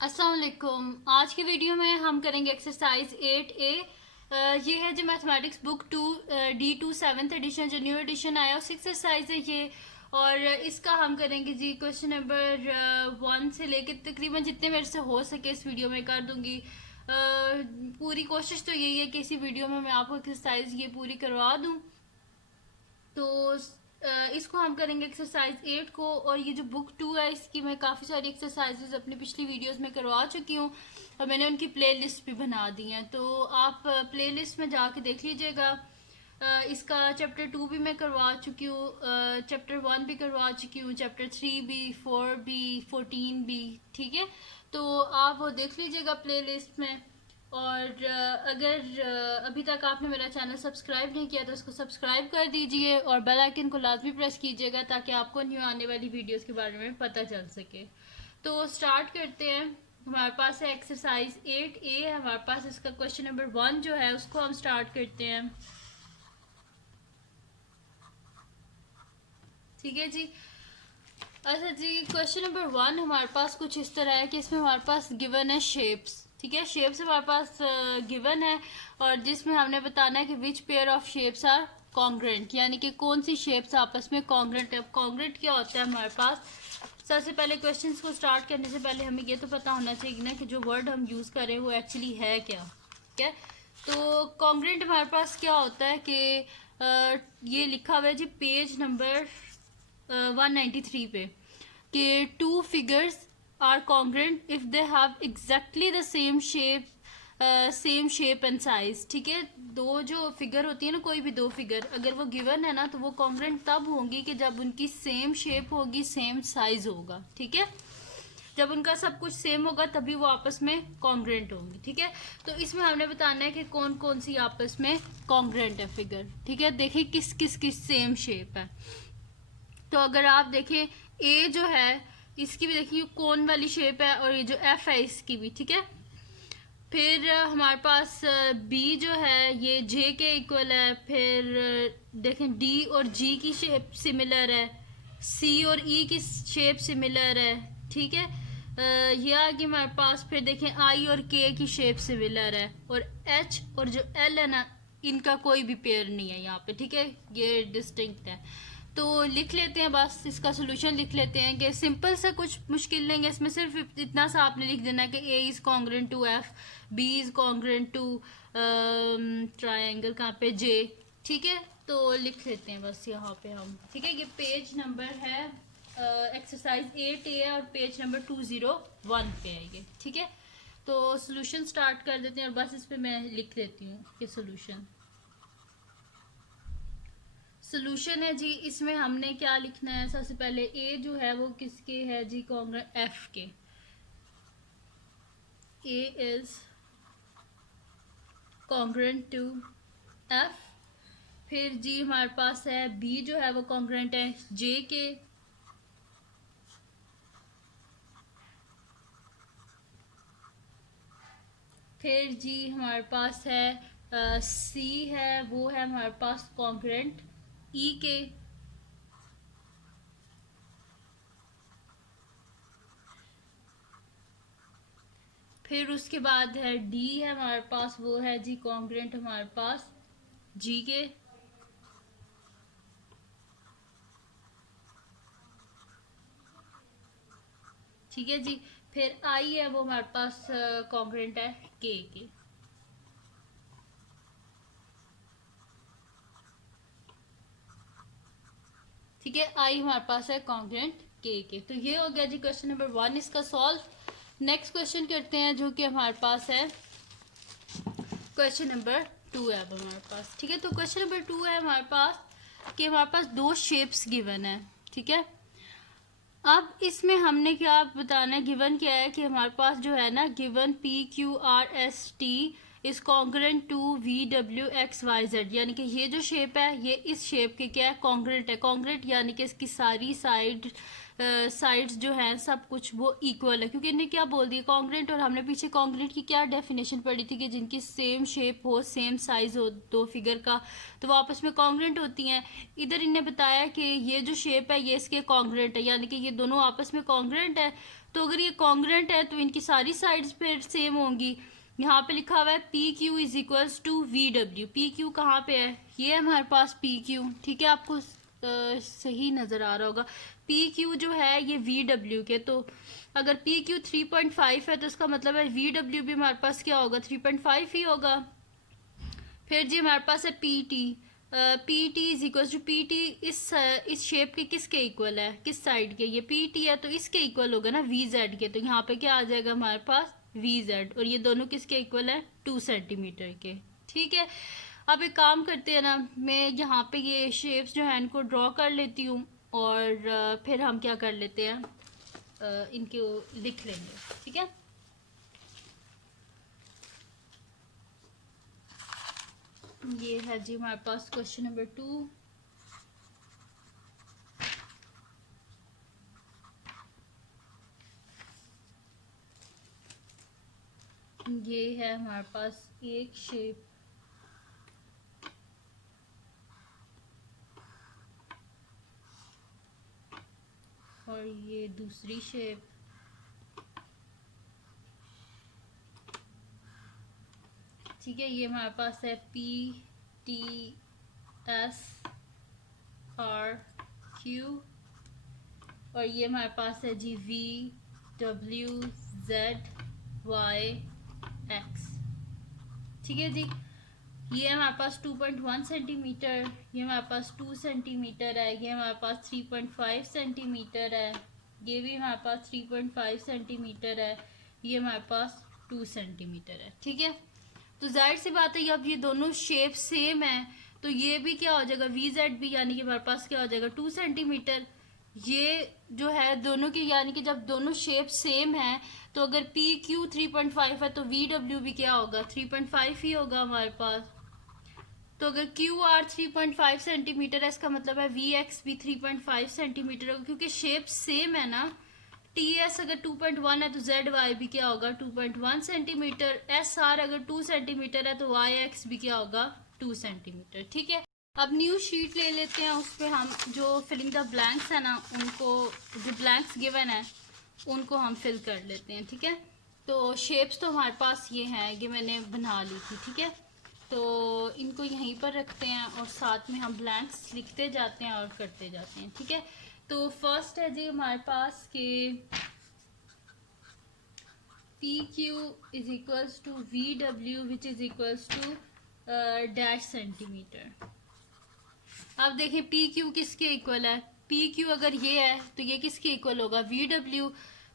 अस्सलाम वालेकुम। आज की वीडियो में हम करेंगे एक्सरसाइज 8A। ये है जो mathematics book 2D2 7th edition जो न्यू एडिशन आया उस एक्सरसाइज है ये। और इसका हम करेंगे जी क्वेश्चन नंबर 1 से लेकर तकरीबन जितने मेरे से हो सके इस वीडियो में कर दूंगी। पूरी कोशिश तो यही है कि इसी वीडियो में मैं आपको एक्सरसाइज ये पूरी करवा दूं। तो इसको हम करेंगे एक्सरसाइज 8 को। और ये जो बुक 2 है इसकी मैं काफ़ी सारी एक्सरसाइजेज अपनी पिछली वीडियोस में करवा चुकी हूँ और मैंने उनकी प्लेलिस्ट भी बना दी है, तो आप प्लेलिस्ट में जाके देख लीजिएगा। इसका चैप्टर 2 भी मैं करवा चुकी हूँ, चैप्टर 1 भी करवा चुकी हूँ, चैप्टर 3 भी, 4 भी, 14 भी। ठीक है, तो आप वो देख लीजिएगा प्लेलिस्ट में। और अगर अभी तक आपने मेरा चैनल सब्सक्राइब नहीं किया तो उसको सब्सक्राइब कर दीजिए और बेल आइकन को लाजमी प्रेस कीजिएगा ताकि आपको न्यू आने वाली वीडियोस के बारे में पता चल सके। तो स्टार्ट करते हैं। हमारे पास है एक्सरसाइज 8A है हमारे पास। इसका क्वेश्चन नंबर 1 जो है उसको हम स्टार्ट करते हैं। ठीक है जी। अच्छा जी, क्वेश्चन नंबर 1 हमारे पास कुछ इस तरह है कि इसमें हमारे पास गिवन है शेप्स। ठीक है, शेप्स हमारे पास गिवन है और जिसमें हमने बताना है कि which pair of shapes are congruent, यानी कि कौन सी शेप्स आपस में कॉन्ग्रेंट है। कॉन्ग्रेंट क्या होता है हमारे पास? सबसे पहले क्वेश्चंस को स्टार्ट करने से पहले हमें ये तो पता होना चाहिए ना कि जो वर्ड हम यूज़ करें वो एक्चुअली है क्या। ठीक है, तो कॉन्ग्रेंट हमारे पास क्या होता है कि ये लिखा हुआ है जी पेज नंबर 193 पे कि two figures are congruent if they have exactly the same shape and size. ठीक है, दो जो फिगर होती है ना, कोई भी दो फिगर अगर वो गिवन है ना तो वो कॉन्ग्रेंट तब होंगी कि जब उनकी सेम शेप होगी, सेम साइज होगा। ठीक है, जब उनका सब कुछ सेम होगा तभी वो आपस में कॉन्ग्रेंट होंगी। ठीक है, तो इसमें हमने बताना है कि कौन कौन सी आपस में कॉन्ग्रेंट है फिगर। ठीक है, देखिए किस किस किस सेम शेप है। तो अगर आप देखें ए जो है इसकी भी देखिए कोन वाली शेप है और ये जो एफ है इसकी भी। ठीक है, फिर हमारे पास बी जो है ये जे के इक्वल है। फिर देखें डी और जी की शेप सिमिलर है, सी और ई की शेप सिमिलर है। ठीक है, ये आ गई हमारे पास। फिर देखें आई और के की शेप सिमिलर है और एच और जो एल है ना इनका कोई भी पेयर नहीं है यहाँ पे। ठीक है, ये डिस्टिंक्ट है। तो लिख लेते हैं, बस इसका सोल्यूशन लिख लेते हैं कि सिंपल सा, कुछ मुश्किल नहीं है इसमें। सिर्फ इतना सा आपने लिख देना है कि A is congruent to F, B is congruent to triangle कहाँ पे जे। ठीक है, तो लिख लेते हैं बस यहाँ पे हम। ठीक है, ये पेज नंबर है एक्सरसाइज 8A है और पेज नंबर 201 पे है ये। ठीक है, तो सोल्यूशन स्टार्ट कर देते हैं और बस इस पर मैं लिख देती हूँ कि सोल्यूशन है जी। इसमें हमने क्या लिखना है? सबसे पहले ए जो है वो किसके है जी? कॉन्ग्रेंट एफ के। ए इज कॉन्ग्रेंट टू एफ। फिर जी हमारे पास है बी जो है वो कॉन्ग्रेंट है जे के। फिर जी हमारे पास है सी है, वो है हमारे पास कॉन्ग्रेंट ई के। फिर उसके बाद है डी है हमारे पास, वो है जी कॉन्ग्रेंट हमारे पास जी के। ठीक है जी, फिर आई है वो हमारे पास कॉन्ग्रेंट है के। ठीक है, आई हमारे पास है कॉन्ग्रेंट के। तो ये हो गया जी क्वेश्चन नंबर 1 इसका सॉल्व। नेक्स्ट क्वेश्चन करते हैं जो कि हमारे पास है क्वेश्चन नंबर 2 है अब हमारे पास। ठीक है, तो क्वेश्चन नंबर 2 है हमारे पास कि हमारे पास दो शेप्स गिवन है। ठीक है, अब इसमें हमने क्या बताना है? गिवन क्या है कि हमारे पास जो है ना given P Q R S T is congruent to V W X Y Z, यानी कि ये जो शेप है ये इस शेप के क्या है? कॉन्ग्रेंट है। कॉन्ग्रेंट यानी कि इसकी सारी साइड्स जो हैं सब कुछ वो इक्वल है, क्योंकि इन्हें क्या बोल दिया? कॉन्ग्रेंट। और हमने पीछे कॉन्ग्रेंट की क्या डेफिनेशन पढ़ी थी कि जिनकी सेम शेप हो, सेम साइज हो दो फिगर का, तो वो आपस में कॉन्ग्रेंट होती हैं। इधर इन्हें बताया कि ये जो शेप है ये इसके कॉन्ग्रेंट है, यानी कि ये दोनों आपस में कॉन्ग्रेंट है। तो अगर ये कॉन्ग्रेंट है तो इनकी सारी साइड्स फिर सेम होंगी। यहाँ पे लिखा हुआ है P Q is equals to V W. P Q कहाँ पे है, ये है हमारे पास पी क्यू, ठीक है, आपको सही नज़र आ रहा होगा। पी क्यू जो है ये वी डब्ल्यू के, तो अगर पी क्यू 3.5 है तो इसका मतलब है वी डब्ल्यू भी हमारे पास क्या होगा, 3.5 ही होगा। फिर जी हमारे पास है P T. P T is equal to P T इस शेप के किसके इक्वल है, किस साइड के, ये पी टी है तो इसके इक्वल होगा ना वी जेड के। तो यहाँ पे क्या आ जाएगा हमारे पास वी जेड, और ये दोनों किसके इक्वल है 2 सेंटीमीटर के, ठीक है। अब एक काम करते हैं ना, मैं यहाँ पे ये शेप्स जो है इनको ड्रॉ कर लेती हूँ, और फिर हम क्या कर लेते हैं, इनको लिख लेंगे, ठीक है। ये है जी हमारे पास क्वेश्चन नंबर 2। ये है हमारे पास एक शेप, और ये दूसरी शेप, ठीक है। ये हमारे पास है P T S R Q, और ये हमारे पास है G V W Z Y X, ठीक है जी। ये हमारे पास 2.1 सेंटीमीटर, ये हमारे पास 2 सेंटीमीटर है, ये हमारे पास 3.5 सेंटीमीटर है, ये भी हमारे पास 3.5 सेंटीमीटर है, ये हमारे पास 2 सेंटीमीटर है, ठीक है। तो जाहिर सी बात है अब ये दोनों शेप सेम है, तो ये भी क्या हो जाएगा वी जेड भी, यानी कि हमारे पास क्या हो जाएगा 2 सेंटीमीटर। ये जो है दोनों की, यानी कि जब दोनों शेप सेम है तो अगर पी क्यू 3.5 है तो वी डब्ल्यू भी क्या होगा 3.5 ही होगा हमारे पास। तो अगर क्यू आर 3.5 सेंटीमीटर है, इसका मतलब है वी एक्स भी 3.5 सेंटीमीटर होगा, क्योंकि शेप सेम है ना। टी एस अगर 2.1 है तो जेड वाई भी क्या होगा 2.1 सेंटीमीटर। एस आर अगर 2 सेंटीमीटर है तो वाई एक्स भी क्या होगा 2 सेंटीमीटर, ठीक है। अब न्यू शीट ले लेते हैं, उस पर हम जो फिलिंग द ब्लैंक्स है ना उनको, जो ब्लैंक्स गिवन है उनको हम फिल कर लेते हैं, ठीक है। तो शेप्स तो हमारे पास ये हैं, ये मैंने बना ली थी, ठीक है। तो इनको यहीं पर रखते हैं और साथ में हम ब्लैंक्स लिखते जाते हैं और करते जाते हैं, ठीक है। तो फर्स्ट है जी हमारे पास के P Q is equals to V W which is equals to dash centimetre. अब देखें पी क्यू किसके इक्वल है, पी क्यू अगर ये है तो ये किसके इक्वल होगा वी डब्ल्यू।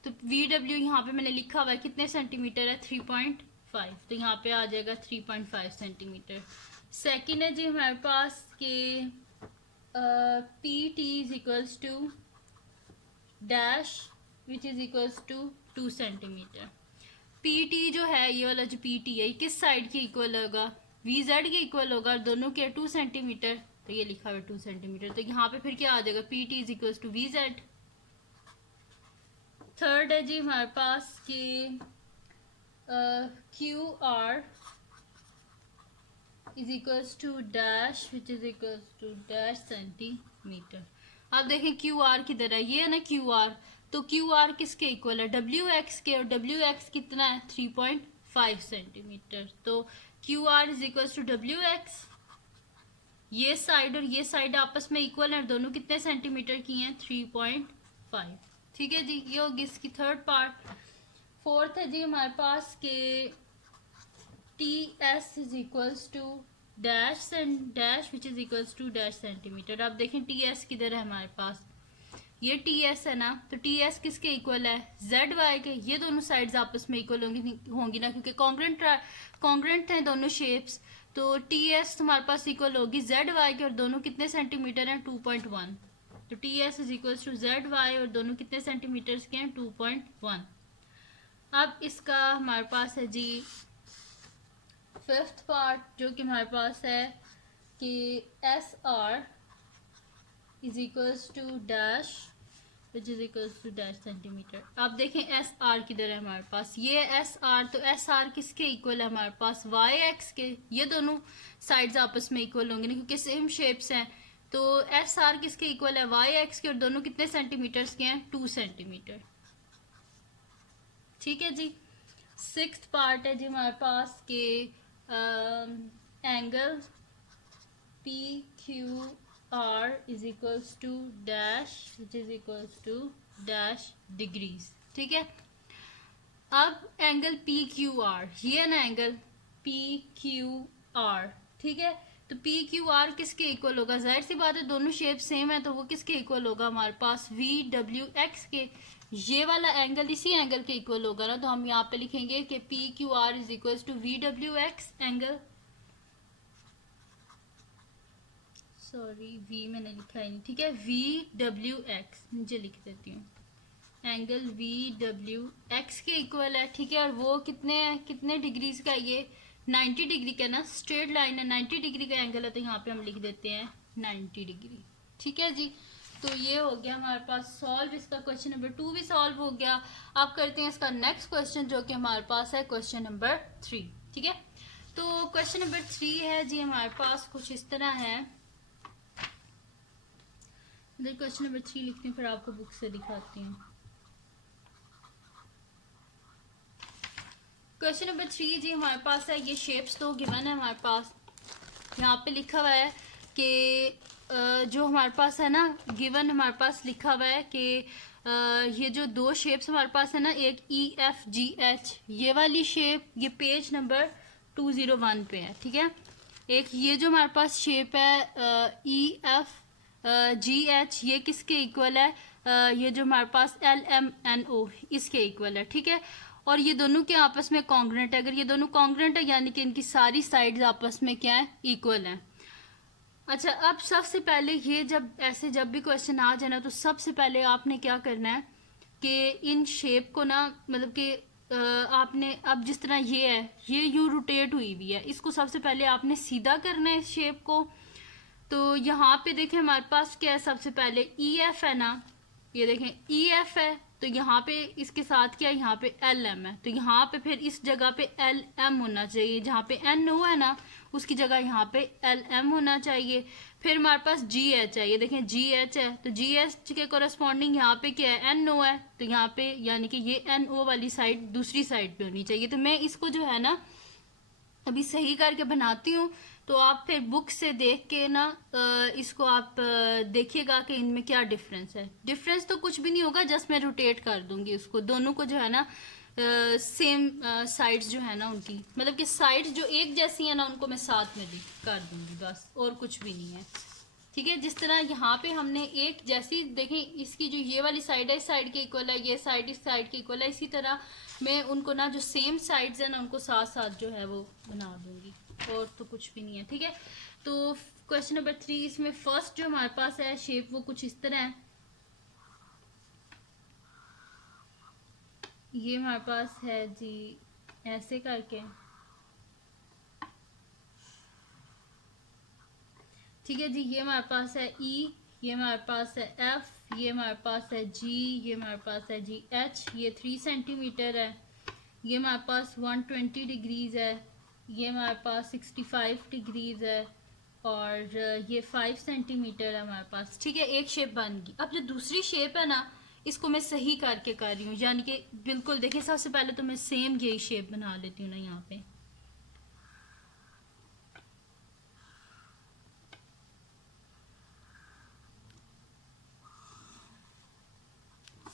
तो वी डब्ल्यू यहाँ पे मैंने लिखा हुआ है कितने सेंटीमीटर है 3.5, तो यहाँ पे आ जाएगा 3.5 सेंटीमीटर। सेकेंड है जी हमारे पास के P T is equals to dash which is equals to 2 centimetre. P T जो है ये वाला जो पी टी है ये किस साइड के इक्वल होगा, वी जेड के इक्वल होगा, दोनों के 2 सेंटीमीटर, तो ये लिखा हुआ है 2 सेंटीमीटर। तो यहाँ पे फिर क्या आ जाएगा P T is equals to V Z. Third है जी हमारे पास कि Q R is equals to dash which is equals to dash centimetre. आप देखें क्यू आर किधर है, ये है ना क्यू आर, तो क्यू आर किसके इक्वल है डब्ल्यू एक्स के, और डब्ल्यू एक्स कितना है 3.5 सेंटीमीटर। तो Q R is equal to W X, ये साइड और ये साइड आपस में इक्वल है, दोनों कितने सेंटीमीटर की हैं 3.5, ठीक है जी। ये होगी इसकी थर्ड पार्ट। फोर्थ है जी हमारे पास के T S is equals to dash and dash which is equals to dash centimetre. आप देखें टी एस किधर है हमारे पास, ये टी एस है ना, तो टी एस किसके इक्वल है जेड वाई के। ये दोनों साइड्स आपस में इक्वल होंगी ना, क्योंकि कॉन्ग्रेंट हैं दोनों शेप्स। तो टी एस हमारे पास इक्वल होगी जेड वाई के, और दोनों कितने सेंटीमीटर हैं 2.1। तो T S is equal to Z Y, और दोनों कितने सेंटीमीटर के हैं 2.1। अब इसका हमारे पास है जी फिफ्थ पार्ट, जो कि हमारे पास है कि S R is equals to dash which is equals to dash centimetre. आप देखें एस आर किधर है हमारे पास, ये एस आर, तो एस आर किसके इक्वल है हमारे पास वाई एक्स के। ये दोनों साइड्स आपस में इक्वल होंगे ना, क्योंकि सेम शेप्स हैं। तो एस आर किसके इक्वल है वाई एक्स के, और दोनों कितने सेंटीमीटर्स के हैं 2 सेंटीमीटर। ठीक है जी। सिक्स्थ पार्ट है जी हमारे पास के angle P Q R is equals to dash which is equals to dash degrees. ठीक है, अब एंगल पी क्यू आर, ये है ना एंगल पी क्यू आर। ठीक है, तो पी क्यू आर किसके इक्वल होगा? जाहिर सी बात है दोनों शेप सेम है तो वो किसके इक्वल होगा? हमारे पास वी डब्ल्यू एक्स के। ये वाला एंगल इसी एंगल के इक्वल होगा ना, तो हम यहाँ पे लिखेंगे कि P Q R is equal to V W X angle, sorry V मैंने लिखा ही नहीं, ठीक है, वी डब्ल्यू एक्स मुझे लिख देती हूँ, एंगल वी डब्ल्यू एक्स के इक्वल है। ठीक है, और वो कितने डिग्रीज का? ये 90 डिग्री का ना, स्ट्रेट लाइन है, 90 डिग्री का एंगल है, तो यहाँ पे हम लिख देते हैं 90 डिग्री। ठीक है जी, तो ये हो गया हमारे पास सॉल्व, इसका क्वेश्चन नंबर 2 भी सॉल्व हो गया। अब करते हैं इसका नेक्स्ट क्वेश्चन जो कि हमारे पास है क्वेश्चन नंबर 3। ठीक है, तो क्वेश्चन नंबर 3 है जी हमारे पास कुछ इस तरह है। इधर क्वेश्चन नंबर 3 लिखती हूँ फिर आपको बुक से दिखाती हूँ। क्वेश्चन नंबर 3 जी हमारे पास है, ये शेप्स तो गिवन है हमारे पास, यहाँ पे लिखा हुआ है कि जो हमारे पास है ना गिवन, हमारे पास लिखा हुआ है कि ये जो दो शेप्स हमारे पास है ना, एक ई एफ जी एच, ये वाली शेप ये पेज नंबर 201 पे है। ठीक है, एक ये जो हमारे पास शेप है ई एफ जी एच, ये किसके इक्वल है? ये जो हमारे पास एल एम एन ओ इसके इक्वल है। ठीक है, और ये दोनों के आपस में कॉन्ग्रेंट है। अगर ये दोनों कॉन्ग्रेंट है यानी कि इनकी सारी साइड्स आपस में क्या है? इक्वल है। अच्छा, अब सबसे पहले ये जब भी क्वेश्चन आ जाए ना, तो सबसे पहले आपने क्या करना है कि इन शेप को ना, मतलब कि आपने अब जिस तरह ये है, ये यूं रोटेट हुई हुई है, इसको सबसे पहले आपने सीधा करना है इस शेप को। तो यहाँ पे देखें हमारे पास क्या है, सबसे पहले ई एफ है ना, ये देखें ई एफ है, तो यहाँ पे इसके साथ क्या है? यहाँ पे एल एम है, तो यहाँ पे फिर इस जगह पे एल एम होना चाहिए, जहाँ पे एन ओ है ना उसकी जगह यहाँ पे एल एम होना चाहिए। फिर हमारे पास जी एच है, ये देखें जी एच है, तो जी एच के कोरस्पॉन्डिंग यहाँ पे क्या है? एन ओ है, तो यहाँ पे यानी कि ये एन ओ वाली साइड दूसरी साइड पे होनी चाहिए। तो मैं इसको जो है ना अभी सही करके बनाती हूँ, तो आप फिर बुक से देख के ना इसको आप देखिएगा कि इनमें क्या डिफरेंस है। डिफरेंस तो कुछ भी नहीं होगा, जस्ट मैं रोटेट कर दूंगी उसको, दोनों को जो है ना सेम साइड्स जो है ना उनकी, मतलब कि साइड्स जो एक जैसी है ना उनको मैं साथ में कर दूंगी, बस और कुछ भी नहीं है। ठीक है, जिस तरह यहाँ पे हमने एक जैसी देखें, इसकी जो ये वाली साइड है इस साइड के इक्वल है, ये साइड इस साइड के इक्वल है, इसी तरह मैं उनको ना जो सेम साइड्स है ना उनको साथ साथ जो है वो बना दूंगी, और तो कुछ भी नहीं है। ठीक है, तो क्वेश्चन नंबर 3 इसमें फर्स्ट जो हमारे पास है शेप वो कुछ इस तरह है। ये हमारे पास है जी ऐसे करके। ठीक है जी, ये हमारे पास है ई, ये हमारे पास है एफ, ये हमारे पास है जी, ये हमारे पास है जी एच, ये 3 सेंटीमीटर है, ये हमारे पास 120 डिग्रीज है, ये हमारे पास 65 डिग्रीज है, और ये 5 सेंटीमीटर है हमारे पास। ठीक है, एक शेप बन गई। अब जो दूसरी शेप है ना इसको मैं सही करके कर रही हूँ, यानी कि बिल्कुल देखिए, सबसे पहले तो मैं सेम यही शेप बना लेती हूँ ना यहाँ पे।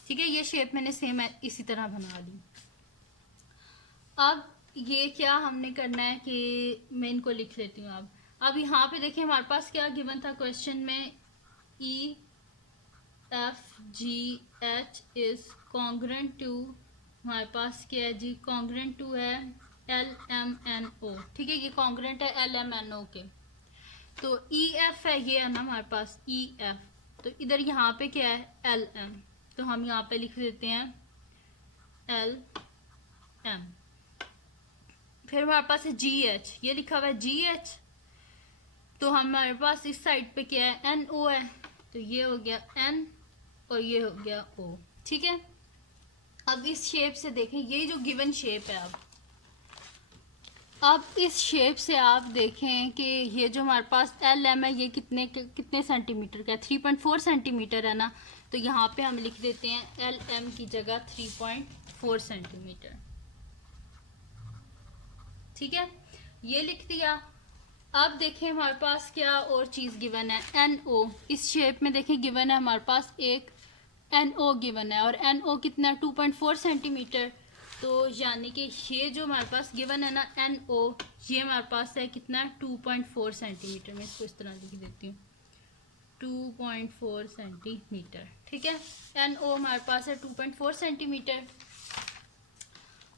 ठीक है, ये शेप मैंने सेम इसी तरह बना ली। अब ये क्या हमने करना है कि मैं इनको लिख लेती हूँ। अब यहाँ पे देखिए हमारे पास क्या गिवन था क्वेश्चन में, E F G H is congruent to, हमारे पास क्या है जी? कॉन्ग्रेंट टू है एल एम एन ओ। ठीक है, ये कॉन्ग्रेंट है एल एम एन ओ के। तो ई एफ है, ये है ना हमारे पास ई एफ, तो इधर यहाँ पे क्या है? एल एम, तो हम यहाँ पे लिख देते हैं एल एम। फिर हमारे पास है जी एच, ये लिखा हुआ है जी एच, तो हमारे पास इस साइड पे क्या है? एन ओ है, तो ये हो गया एन और ये हो गया ओ। ठीक है, अब इस शेप से देखें, ये जो गिवन शेप है, अब इस शेप से आप देखें कि ये जो हमारे पास एल एम है ये कितने सेंटीमीटर का है? 3.4 सेंटीमीटर है ना, तो यहाँ पे हम लिख देते हैं एल एम की जगह 3.4 2.4 सेंटीमीटर। ठीक है, ये लिख दिया। अब देखें हमारे पास क्या और चीज़ गिवन है, NO। इस शेप में देखें गिवन है हमारे पास एक NO गिवन है, और NO कितना है 2.4 सेंटीमीटर। तो यानी कि ये जो हमारे पास गिवन है ना NO, ये हमारे पास है कितना 2.4 सेंटीमीटर। मैं इसको इस तरह लिख देती हूँ 2.4 सेंटीमीटर। ठीक है, NO हमारे पास है 2.4 सेंटीमीटर।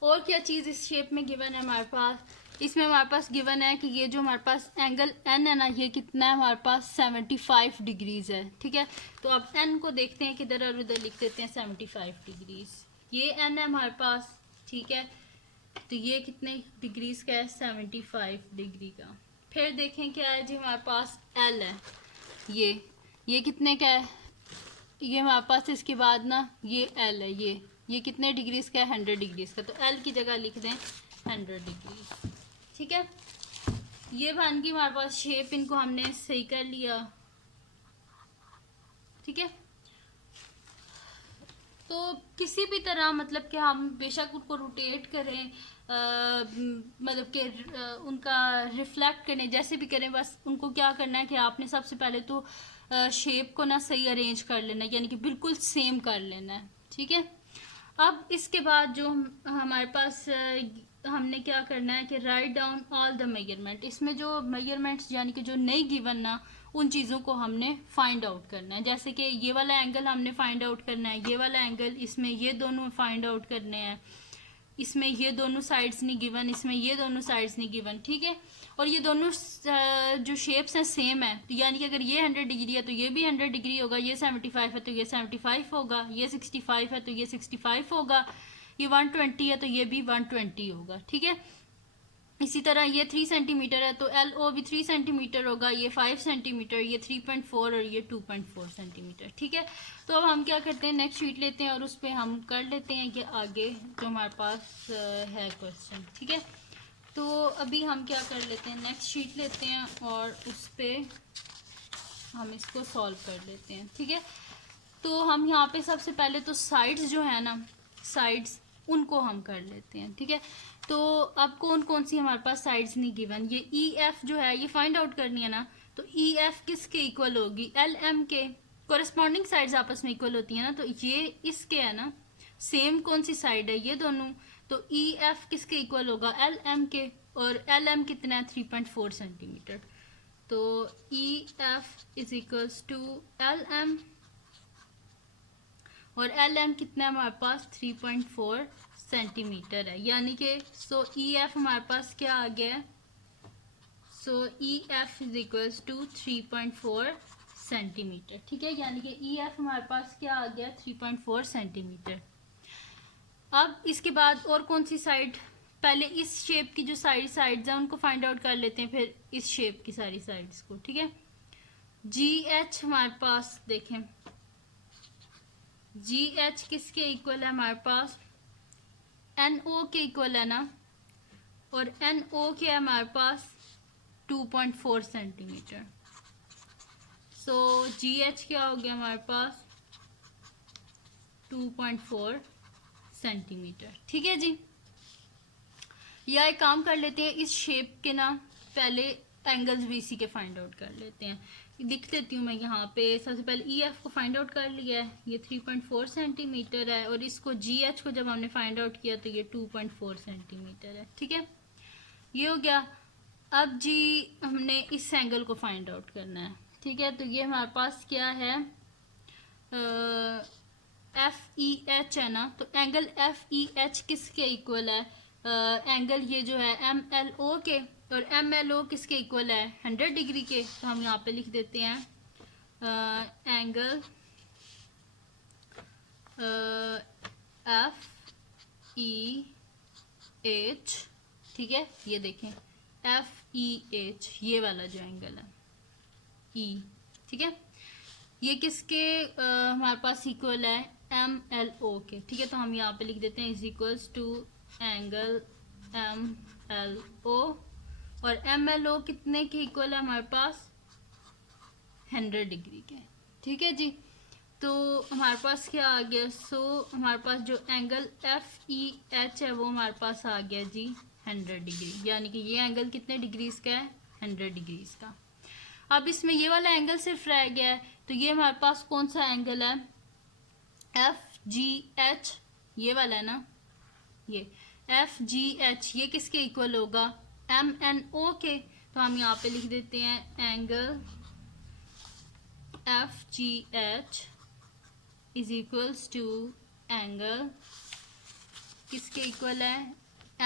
और क्या चीज़ इस शेप में गिवन है हमारे पास, इसमें हमारे पास गिवन है कि ये जो हमारे पास एंगल N है ना, ये कितना है हमारे पास 75 डिग्रीज है। ठीक है, तो अब N को देखते हैं किधर, और उधर लिख देते हैं 75 डिग्रीज। ये N है हमारे पास। ठीक है, तो ये कितने डिग्रीज का है, 75 डिग्री का। फिर देखें क्या है जी हमारे पास L है, ये कितने का है, ये हमारे पास इसके बाद ना ये L है, ये कितने डिग्रीज का है, 100 डिग्रीज का। तो L की जगह लिख दें 100 डिग्री। ठीक है, ये बन गई हमारे पास शेप, इनको हमने सही कर लिया। ठीक है, तो किसी भी तरह मतलब कि हम बेशक उनको रोटेट करें, मतलब कि उनका रिफ्लेक्ट करें, जैसे भी करें, बस उनको क्या करना है कि आपने सबसे पहले तो शेप को ना सही अरेंज कर लेना है, यानी कि बिल्कुल सेम कर लेना है। ठीक है, अब इसके बाद जो हमारे पास हमने क्या करना है कि write down all the measurement. इसमें जो मेजरमेंट्स यानी कि जो नहीं गिवन ना, उन चीज़ों को हमने फाइंड आउट करना है। जैसे कि ये वाला एंगल हमने फाइंड आउट करना है, ये वाला एंगल, इसमें ये दोनों फाइंड आउट करने हैं, इसमें ये दोनों साइड्स नहीं गिवन, इसमें ये दोनों साइड्स नहीं गिवन। ठीक है, और ये दोनों जो शेप्स हैं सेम है, तो यानी कि अगर ये 100 डिग्री है तो ये भी 100 डिग्री होगा, ये 75 है तो ये 75 होगा, ये 65 है तो ये 65 होगा, ये 120 है तो ये भी 120 होगा। ठीक है, इसी तरह ये 3 सेंटीमीटर है तो LO भी 3 सेंटीमीटर होगा, ये 5 सेंटीमीटर, ये 3.4 और ये 2.4 सेंटीमीटर। ठीक है, तो अब हम क्या करते हैं, नेक्स्ट शीट लेते हैं और उस पर हम कर लेते हैं कि आगे जो हमारे पास है क्वेश्चन। ठीक है, तो अभी हम क्या कर लेते हैं, नेक्स्ट शीट लेते हैं और उस पर हम इसको सॉल्व कर लेते हैं। ठीक है, तो हम यहाँ पे सबसे पहले तो साइड्स जो है ना, साइड्स उनको हम कर लेते हैं। ठीक है, तो अब कौन कौन सी हमारे पास साइड्स नहीं गिवन, ये EF जो है ये फाइंड आउट करनी है ना, तो EF किसके इक्वल होगी, LM के। कोरिस्पॉन्डिंग साइड्स आपस में इक्वल होती है ना, तो ये इसके है ना, सेम कौन सी साइड है, ये दोनों। तो EF किसके इक्वल होगा, LM के, और LM कितना है 3.4 सेंटीमीटर। तो EF is equals to LM, और LM कितना है हमारे पास 3.4 सेंटीमीटर है, यानी कि सो EF हमारे पास क्या आ गया है, so EF is equals to 3.4 centimetre. ठीक है, यानी कि EF हमारे पास क्या आ गया 3.4 सेंटीमीटर। अब इसके बाद और कौन सी साइड, पहले इस शेप की जो सारी साइड्स हैं उनको फाइंड आउट कर लेते हैं, फिर इस शेप की सारी साइड्स को। ठीक है, GH हमारे पास देखें, GH किसके इक्वल है हमारे पास, NO के इक्वल है ना, और NO के है हमारे पास 2.4 सेंटीमीटर। सो GH क्या हो गया हमारे पास 2.4 सेंटीमीटर। ठीक है जी, या एक काम कर लेते हैं, इस शेप के ना पहले एंगल्स BC के फाइंड आउट कर लेते हैं। लिख देती हूँ मैं यहाँ पे, सबसे पहले EF को फाइंड आउट कर लिया है, ये 3.4 सेंटीमीटर है, और इसको GH को जब हमने फाइंड आउट किया तो ये 2.4 सेंटीमीटर है। ठीक है, ये हो गया। अब जी हमने इस एंगल को फाइंड आउट करना है। ठीक है, तो ये हमारे पास क्या है, FEH है ना, तो एंगल FEH किसके इक्वल है, एंगल ये जो है MLO के, और MLO किसके इक्वल है 100 डिग्री के। तो हम यहाँ पे लिख देते हैं एंगल FEH। ठीक है, ये देखें FEH, ये वाला जो एंगल है E। ठीक है, ये किसके हमारे पास इक्वल है MLO के। ठीक है, तो हम यहाँ पे लिख देते हैं is equals to angle MLO, और MLO कितने के इक्वल है हमारे पास 100 डिग्री के। ठीक है जी, तो हमारे पास क्या आ गया, हमारे पास जो एंगल FEH है वो हमारे पास आ गया जी 100 डिग्री, यानी कि ये एंगल कितने डिग्रीज का है, 100 डिग्रीज का। अब इसमें ये वाला एंगल सिर्फ रह गया है, तो ये हमारे पास कौन सा एंगल है, FGH, ये वाला है ना, ये FGH, ये किसके इक्वल होगा, MNO के। तो हम यहाँ पे लिख देते हैं angle FGH is equals to angle किसके इक्वल है,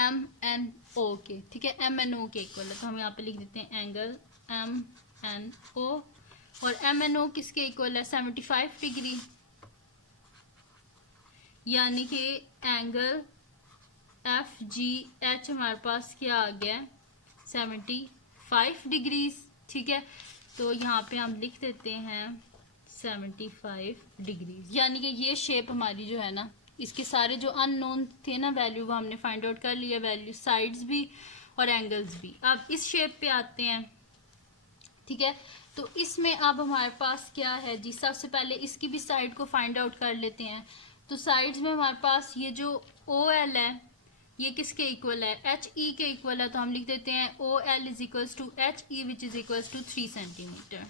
MNO के, ठीक है, MNO के इक्वल है। तो हम यहाँ पे लिख देते हैं एंगल MNO, और MNO किसके इक्वल है, 75 डिग्री, यानी कि एंगल FGH हमारे पास क्या आ गया, 75 डिग्रीज, ठीक है। तो यहाँ पे हम लिख देते हैं 75 डिग्रीज, यानी कि ये शेप हमारी जो है ना, इसके सारे जो अननोन थे ना वैल्यू, वो हमने फाइंड आउट कर लिया, वैल्यू साइड्स भी और एंगल्स भी। अब इस शेप पे आते हैं, ठीक है। तो इसमें अब हमारे पास क्या है जी, सबसे पहले इसकी भी साइड को फाइंड आउट कर लेते हैं। तो साइड्स में हमारे पास ये जो OL है ये किसके इक्वल है, HE के इक्वल है। तो हम लिख देते हैं OL is equals to HE which is equals to 3 centimetre.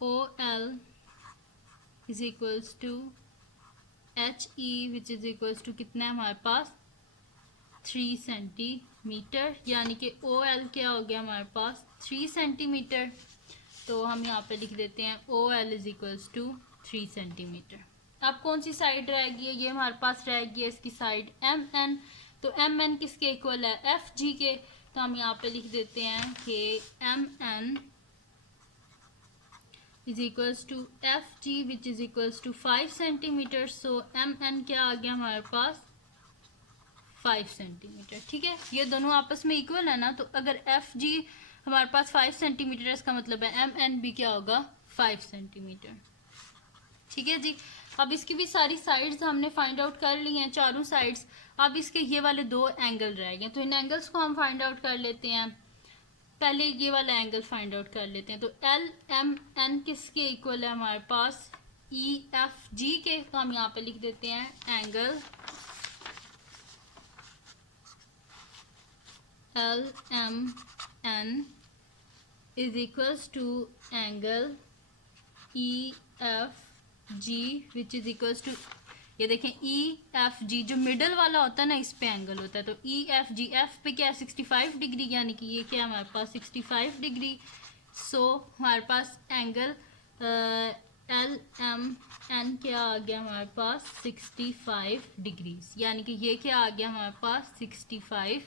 OL is equals to HE which is equals to कितना है हमारे पास, 3 सेंटीमीटर, यानी कि OL क्या हो गया हमारे पास, 3 सेंटीमीटर। तो हम यहाँ पे लिख देते हैं OL is equals to 3 centimetre. अब कौन सी साइड रहेगी, ये हमारे पास रहेगी इसकी साइड MN। तो MN किसके इक्वल है, FG के। तो हम यहाँ पे लिख देते हैं कि MN is equals to FG which is equals to 5 centimetre. So MN क्या आ गया हमारे पास, 5 सेंटीमीटर, ठीक है। ये दोनों आपस में इक्वल है ना, तो अगर FG हमारे पास 5 सेंटीमीटर, इसका मतलब है MN भी क्या होगा, 5 सेंटीमीटर, ठीक है जी। अब इसकी भी सारी साइड्स हमने फाइंड आउट कर ली हैं, चारों साइड्स। अब इसके ये वाले 2 एंगल रह गए, तो इन एंगल्स को हम फाइंड आउट कर लेते हैं। पहले ये वाला एंगल फाइंड आउट कर लेते हैं। तो LMN किसके इक्वल है हमारे पास, EFG के। तो हम यहाँ पे लिख देते हैं angle LMN is equals to angle EFG which is equals to, ये देखें EFG जो मिडल वाला होता है ना, इस पे एंगल होता है। तो EFG, F पे क्या है 65 डिग्री, यानी कि ये क्या है हमारे पास 65 डिग्री। सो हमारे पास एंगल LMN क्या आ गया हमारे पास, 65 डिग्रीज, यानी कि ये क्या आ गया हमारे पास 65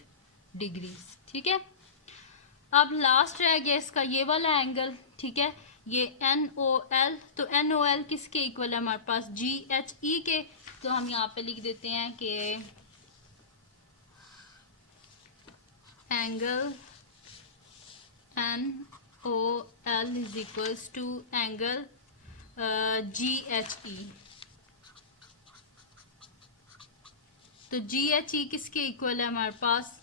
डिग्रीज, ठीक है। अब लास्ट रह गया इसका ये वाला एंगल, ठीक है, ये NOL। तो NOL किसके इक्वल है हमारे पास, GHE के। तो हम यहाँ पे लिख देते हैं कि angle NOL is equals to angle GHE। तो GHE किसके इक्वल है हमारे पास,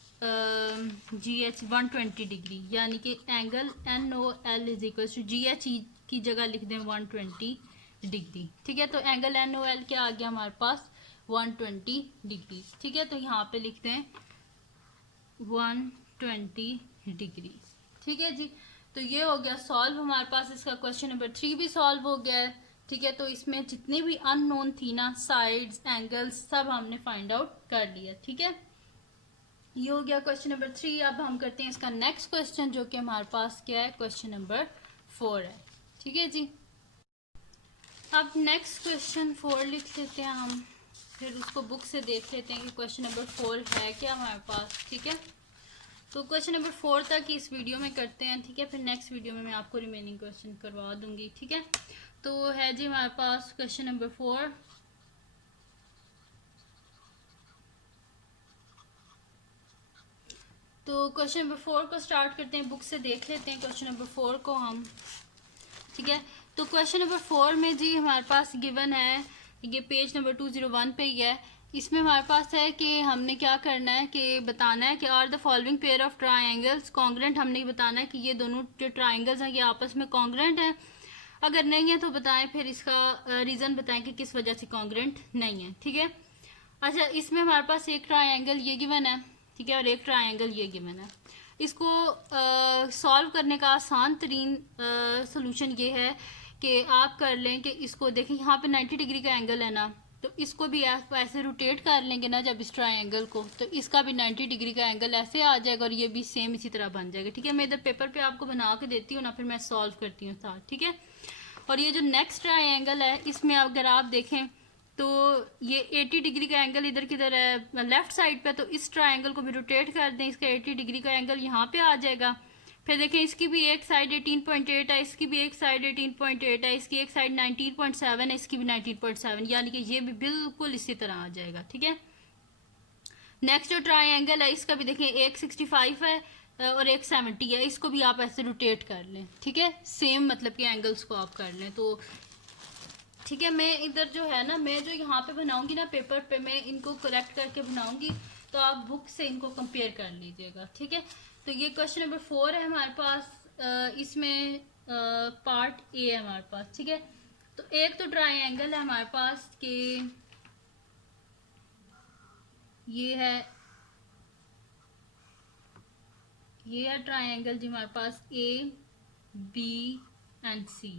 GH 120 डिग्री, यानी कि angle NOL is equal to GHE की जगह लिख दें 120 डिग्री, ठीक है। तो एंगल NOL क्या आ गया हमारे पास, 120 डिग्री, ठीक है। तो यहाँ पे लिखते हैं 120 डिग्री, ठीक है जी। तो ये हो गया सॉल्व हमारे पास, इसका क्वेश्चन नंबर 3 भी सॉल्व हो गया है, ठीक है। तो इसमें जितनी भी अननोन थी ना, साइड्स, एंगल्स, सब हमने फाइंड आउट कर लिया, ठीक है। ये हो गया क्वेश्चन नंबर 3। अब हम करते हैं इसका नेक्स्ट क्वेश्चन, जो कि हमारे पास क्या है, क्वेश्चन नंबर 4 है, ठीक है जी। अब नेक्स्ट क्वेश्चन 4 लिख लेते हैं हम, फिर उसको बुक से देख लेते हैं कि क्वेश्चन नंबर 4 है क्या हमारे पास, ठीक है। तो क्वेश्चन नंबर 4 तक इस वीडियो में करते हैं, ठीक है। फिर नेक्स्ट वीडियो में मैं आपको रिमेनिंग क्वेश्चन करवा दूंगी, ठीक है। तो है जी हमारे पास क्वेश्चन नंबर 4। तो क्वेश्चन नंबर 4 को स्टार्ट करते हैं, बुक से देख लेते हैं क्वेश्चन नंबर 4 को हम, ठीक है। तो क्वेश्चन नंबर 4 में जी हमारे पास गिवन है, ये पेज नंबर 201 पे ही है। इसमें हमारे पास है कि हमने क्या करना है कि बताना है कि are the following pair of triangles congruent. हमने बताना है कि ये दोनों जो ट्राइंगल्स हैं ये आपस में कॉन्ग्रेंट हैं। अगर नहीं है तो बताएं, फिर इसका रीज़न बताएं कि किस वजह से कॉन्ग्रेंट नहीं है, ठीक है। अच्छा, इसमें हमारे पास एक ट्रायंगल ये गिवन है, ठीक है, और एक ट्रायंगल ये गिवन है। इसको सॉल्व करने का आसान तरीन सोल्यूशन ये है कि आप कर लें कि इसको देखें, यहाँ पे 90 डिग्री का एंगल है ना, तो इसको भी आप ऐसे रोटेट कर लेंगे ना जब इस ट्रायंगल को, तो इसका भी 90 डिग्री का एंगल ऐसे आ जाएगा और ये भी सेम इसी तरह बन जाएगा, ठीक है। मैं इधर पेपर पे आपको बना के देती हूँ ना, फिर मैं सॉल्व करती हूँ साथ, ठीक है। और ये जो नेक्स्ट ट्रायंगल है, इसमें अगर आप देखें तो ये 80 डिग्री का एंगल इधर किधर है, लेफ्ट साइड पे, तो इस ट्रायंगल को भी रोटेट कर दें, इसका 80 डिग्री का एंगल यहाँ पे आ जाएगा। फिर देखें, इसकी भी एक साइड 18.8 है, इसकी भी एक साइड 18.8 है, इसकी एक साइड 19.7 है, इसकी भी 19.7, यानी कि ये भी बिल्कुल इसी तरह आ जाएगा, ठीक है। नेक्स्ट जो ट्रायंगल है, इसका भी देखें एक 65 है और एक 70 है, इसको भी आप ऐसे रोटेट कर लें, ठीक है, सेम मतलब कि एंगल्स को आप कर लें, तो ठीक है। मैं इधर जो है ना, मैं जो यहाँ पे बनाऊंगी ना पेपर पे, मैं इनको करेक्ट करके बनाऊंगी, तो आप बुक से इनको कंपेयर कर लीजिएगा, ठीक है। तो ये क्वेश्चन नंबर 4 है हमारे पास, इसमें पार्ट ए है हमारे पास, ठीक है। तो एक तो ट्रायंगल है हमारे पास कि ये है ट्रायंगल जी हमारे पास ए बी एंड सी,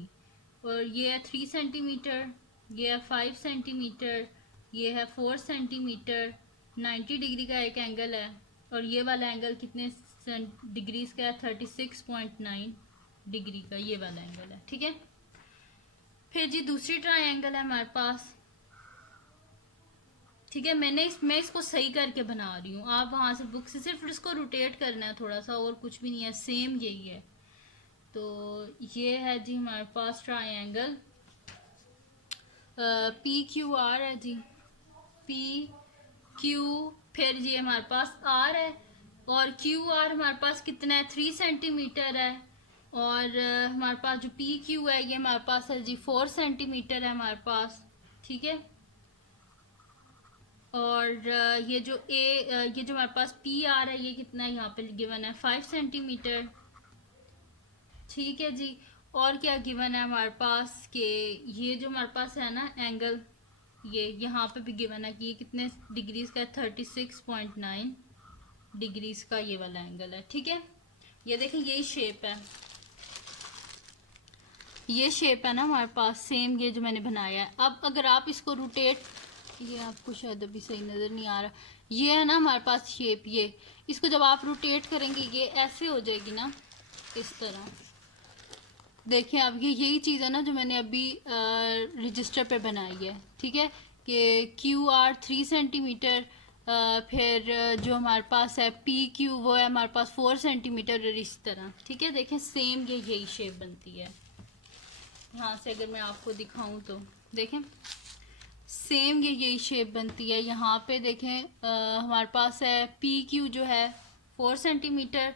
और ये है 3 सेंटीमीटर, ये है 5 सेंटीमीटर, ये है 4 सेंटीमीटर, 90 डिग्री का एक एंगल है, और ये वाला एंगल कितने डिग्रीज का है, 36.9 डिग्री का ये वाला एंगल है, ठीक है। फिर जी दूसरी ट्रायंगल है हमारे पास, ठीक है। मैं इसको सही करके बना रही हूँ, आप वहां से बुक से सिर्फ इसको रोटेट करना है थोड़ा सा, और कुछ भी नहीं है, सेम यही है। तो ये है जी हमारे पास ट्रायंगल पी क्यू आर है जी, पी क्यू, फिर ये हमारे पास आर है, और क्यू आर हमारे पास कितना है, 3 सेंटीमीटर है, और हमारे पास जो पी क्यू है ये हमारे पास है जी 4 सेंटीमीटर है हमारे पास, ठीक है। और ये जो ये जो हमारे पास पी आर है ये कितना है, यहाँ पे गिवन है 5 सेंटीमीटर, ठीक है जी। और क्या गिवन है हमारे पास कि ये जो हमारे पास है ना एंगल, ये यहाँ पे भी गिवन है कि ये कितने डिग्रीज का है, 36.9 डिग्रीज का ये वाला एंगल है, ठीक है। ये देखें, यही शेप है, ये शेप है ना हमारे पास, सेम ये जो मैंने बनाया है। अब अगर आप इसको रोटेट, ये आपको शायद अभी सही नज़र नहीं आ रहा, ये है ना हमारे पास शेप, ये इसको जब आप रोटेट करेंगे ये ऐसे हो जाएगी ना, इस तरह। देखिए अब ये यही चीज़ है ना जो मैंने अभी रजिस्टर पे बनाई है, ठीक है, कि क्यू आर 3 सेंटीमीटर, फिर जो हमारे पास है पी क्यू वो है हमारे पास 4 सेंटीमीटर, और इस तरह, ठीक है। देखें सेम ये यही शेप बनती है, यहाँ से अगर मैं आपको दिखाऊं तो देखें सेम ये यही शेप बनती है। यहाँ पे देखें हमारे पास है पी क्यू जो है 4 सेंटीमीटर,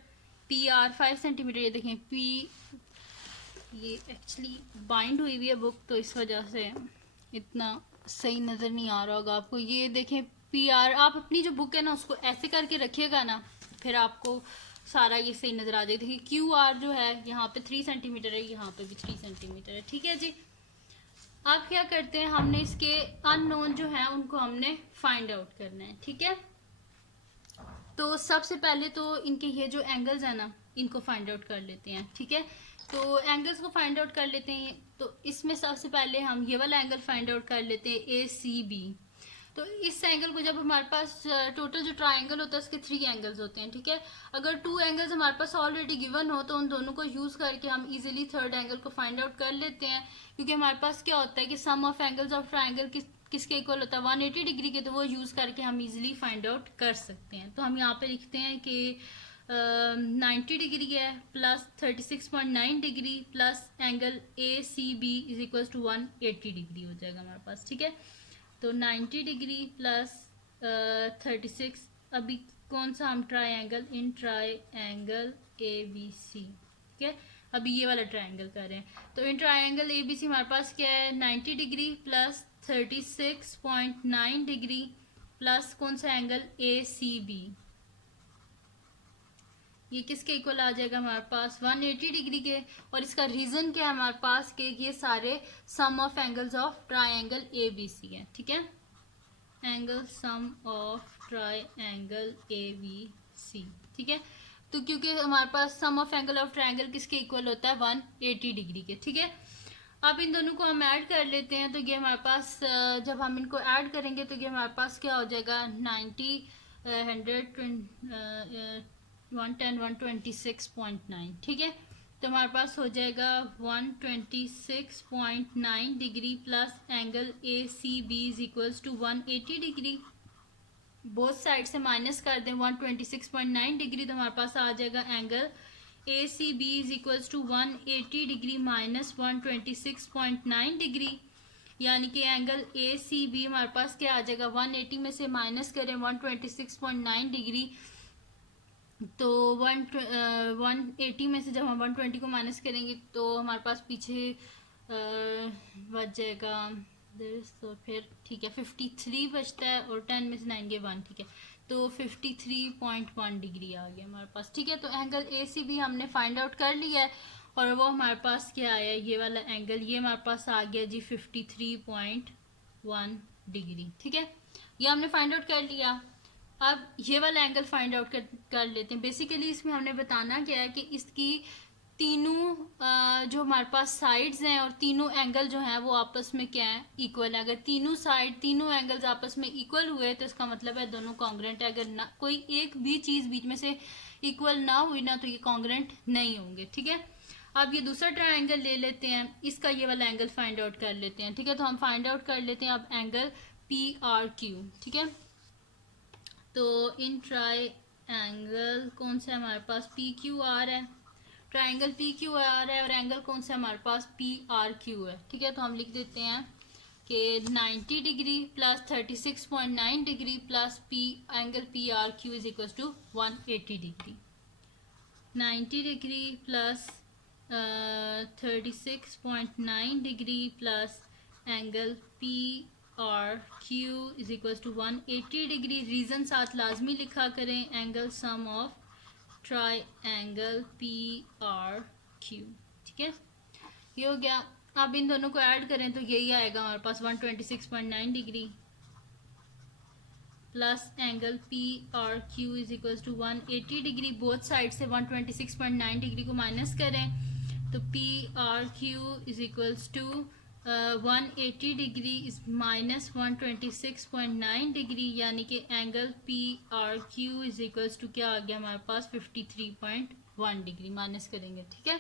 पी आर 5 सेंटीमीटर, ये देखें पी, ये एक्चुअली बाइंड हुई हुई है बुक, तो इस वजह से इतना सही नज़र नहीं आ रहा होगा आपको। ये देखें पी आर, आप अपनी जो बुक है ना उसको ऐसे करके रखिएगा ना, फिर आपको सारा ये सही नज़र आ जाएगा। देखिए क्यू आर जो है यहाँ पे 3 सेंटीमीटर है, यहाँ पे भी 3 सेंटीमीटर है, ठीक है जी। आप क्या करते हैं, हमने इसके अननोन जो है उनको हमने फाइंड आउट करना है, ठीक है। तो सबसे पहले तो इनके ये जो एंगल्स है ना इनको फाइंड आउट कर लेते हैं, ठीक है। तो एंगल्स को फाइंड आउट कर लेते हैं, तो इसमें सबसे पहले हम ये वाला एंगल फाइंड आउट कर लेते हैं ए सी बी। तो इस एंगल को जब हमारे पास टोटल जो ट्राइंगल होता है उसके 3 एंगल्स होते हैं, ठीक है। अगर 2 एंगल्स हमारे पास ऑलरेडी गिवन हो तो उन दोनों को यूज़ करके हम इजीली थर्ड एंगल को फाइंड आउट कर लेते हैं, क्योंकि हमारे पास क्या होता है कि सम ऑफ एंगल्स ऑफ ट्राइंगल किसके इक्वल होता है, 180 डिग्री के, तो वो यूज़ करके हम इजीली फाइंड आउट कर सकते हैं। तो हम यहाँ पे लिखते हैं कि 90 डिग्री है plus 36.9 degree plus angle A C B is equal to 180 degree हो जाएगा हमारे पास, ठीक है। तो 90 डिग्री प्लस 36, अभी कौन सा हम triangle, in triangle A B C, ठीक है। अभी ये वाला ट्रायंगल कर रहे हैं, तो इन ट्रायंगल ए बी सी हमारे पास क्या है, 90 डिग्री प्लस 36.9 डिग्री प्लस कौन सा एंगल, ए सी बी, ये किसके इक्वल आ जाएगा हमारे पास 180 डिग्री के। और इसका रीजन क्या है हमारे पास कि ये सारे sum of angles of triangle A B C है, ठीक है, angle sum of triangle A B C, ठीक है। तो क्योंकि हमारे पास sum of angle of triangle किसके इक्वल होता है 180 डिग्री के, ठीक है। अब इन दोनों को हम ऐड कर लेते हैं, तो ये हमारे पास जब हम इनको ऐड करेंगे तो ये हमारे पास क्या हो जाएगा 90 100 110 126.9, ठीक है। तो हमारे पास हो जाएगा 126.9 degree plus angle A C B is equals to 180 degree. Both side से माइनस कर दें 126.9 डिग्री, तो हमारे पास आ जाएगा angle A C B is equals to 180 degree minus 126.9 degree, यानी कि एंगल ए सी बी हमारे पास क्या आ जाएगा 180 में से माइनस करें 126.9 डिग्री, तो 180 में से जब हम 120 को माइनस करेंगे तो हमारे पास पीछे बच जाएगा, तो फिर ठीक है 53 बचता है और 10 में से 9 गए 1, ठीक है, तो 53.1 डिग्री आ गया हमारे पास, ठीक है। तो एंगल ए सी बी हमने फाइंड आउट कर लिया है और वो हमारे पास क्या आया, ये वाला एंगल ये हमारे पास आ गया जी 53.1 डिग्री, ठीक है, ये हमने फाइंड आउट कर लिया। अब ये वाला एंगल फाइंड आउट कर लेते हैं। बेसिकली इसमें हमने बताना क्या है कि इसकी तीनों जो हमारे पास साइड्स हैं और तीनों एंगल जो हैं वो आपस में क्या है इक्वल है। अगर तीनों साइड तीनों एंगल्स आपस में इक्वल हुए तो इसका मतलब है दोनों कॉन्ग्रेंट है। अगर ना कोई एक भी चीज़ बीच में से इक्वल ना हुई ना तो ये कॉन्ग्रेंट नहीं होंगे, ठीक है। अब ये दूसरा ट्रायंगल ले लेते हैं, इसका ये वाला एंगल फाइंड आउट कर लेते हैं, ठीक है। तो हम फाइंड आउट कर लेते हैं अब एंगल पी आर क्यू, ठीक है। तो इन ट्रायंगल कौन सा हमारे पास पी क्यू आर है, ट्रायंगल पी क्यू आर है और एंगल कौन सा हमारे पास पी आर क्यू है, ठीक है। तो हम लिख देते हैं कि 90 degree plus 36.9 degree plus P angle P R Q is equal to 180 degree. 90 degree plus 36.9 degree plus angle P R Q is equal to 180 degree. Reason साथ लाजमी लिखा करें, angle sum of triangle P R Q, ठीक है, ये हो गया। अब इन दोनों को ऐड करें तो यही आएगा हमारे पास 126.9 degree plus angle P R Q is equal to 180 degree. Both side से 126.9 डिग्री को माइनस करें तो P R Q is equals to 180 degree is minus 126.9 degree, यानी कि angle P R Q is equals to क्या आ गया हमारे पास 53.1 डिग्री माइनस करेंगे, ठीक है।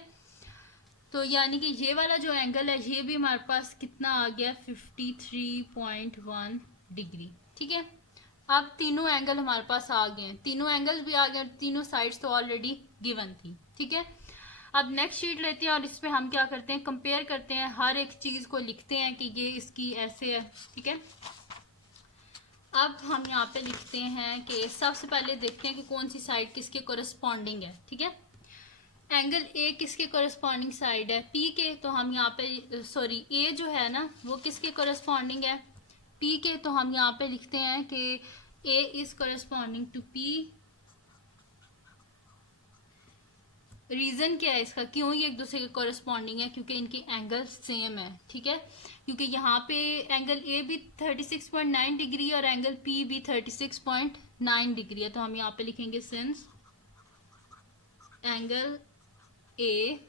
तो यानी कि ये वाला जो एंगल है ये भी हमारे पास कितना आ गया 53.1 डिग्री, ठीक है। अब तीनों एंगल हमारे पास आ गए हैं, तीनों एंगल्स भी आ गए, तीनों साइड्स तो ऑलरेडी गिवन थी, ठीक है। अब नेक्स्ट शीट लेते हैं और इस पे हम क्या करते हैं कंपेयर करते हैं, हर एक चीज़ को लिखते हैं कि ये इसकी ऐसे है, ठीक है। अब हम यहाँ पे लिखते हैं कि सबसे पहले देखते हैं कि कौन सी साइड किसके कोरस्पॉन्डिंग है, ठीक है। एंगल ए किसके कोरस्पॉन्डिंग साइड है पी के, तो हम यहाँ पे सॉरी ए जो है ना वो किसके कोरस्पॉन्डिंग है पी के, तो हम यहाँ पे लिखते हैं कि A is corresponding to P. Reason क्या है इसका, क्यों ये एक दूसरे के कोरस्पॉन्डिंग है, क्योंकि इनके एंगल सेम है, ठीक है। क्योंकि यहाँ पे एंगल ए भी 36.9 डिग्री और एंगल पी भी 36.9 डिग्री है, तो हम यहाँ पे लिखेंगे since angle A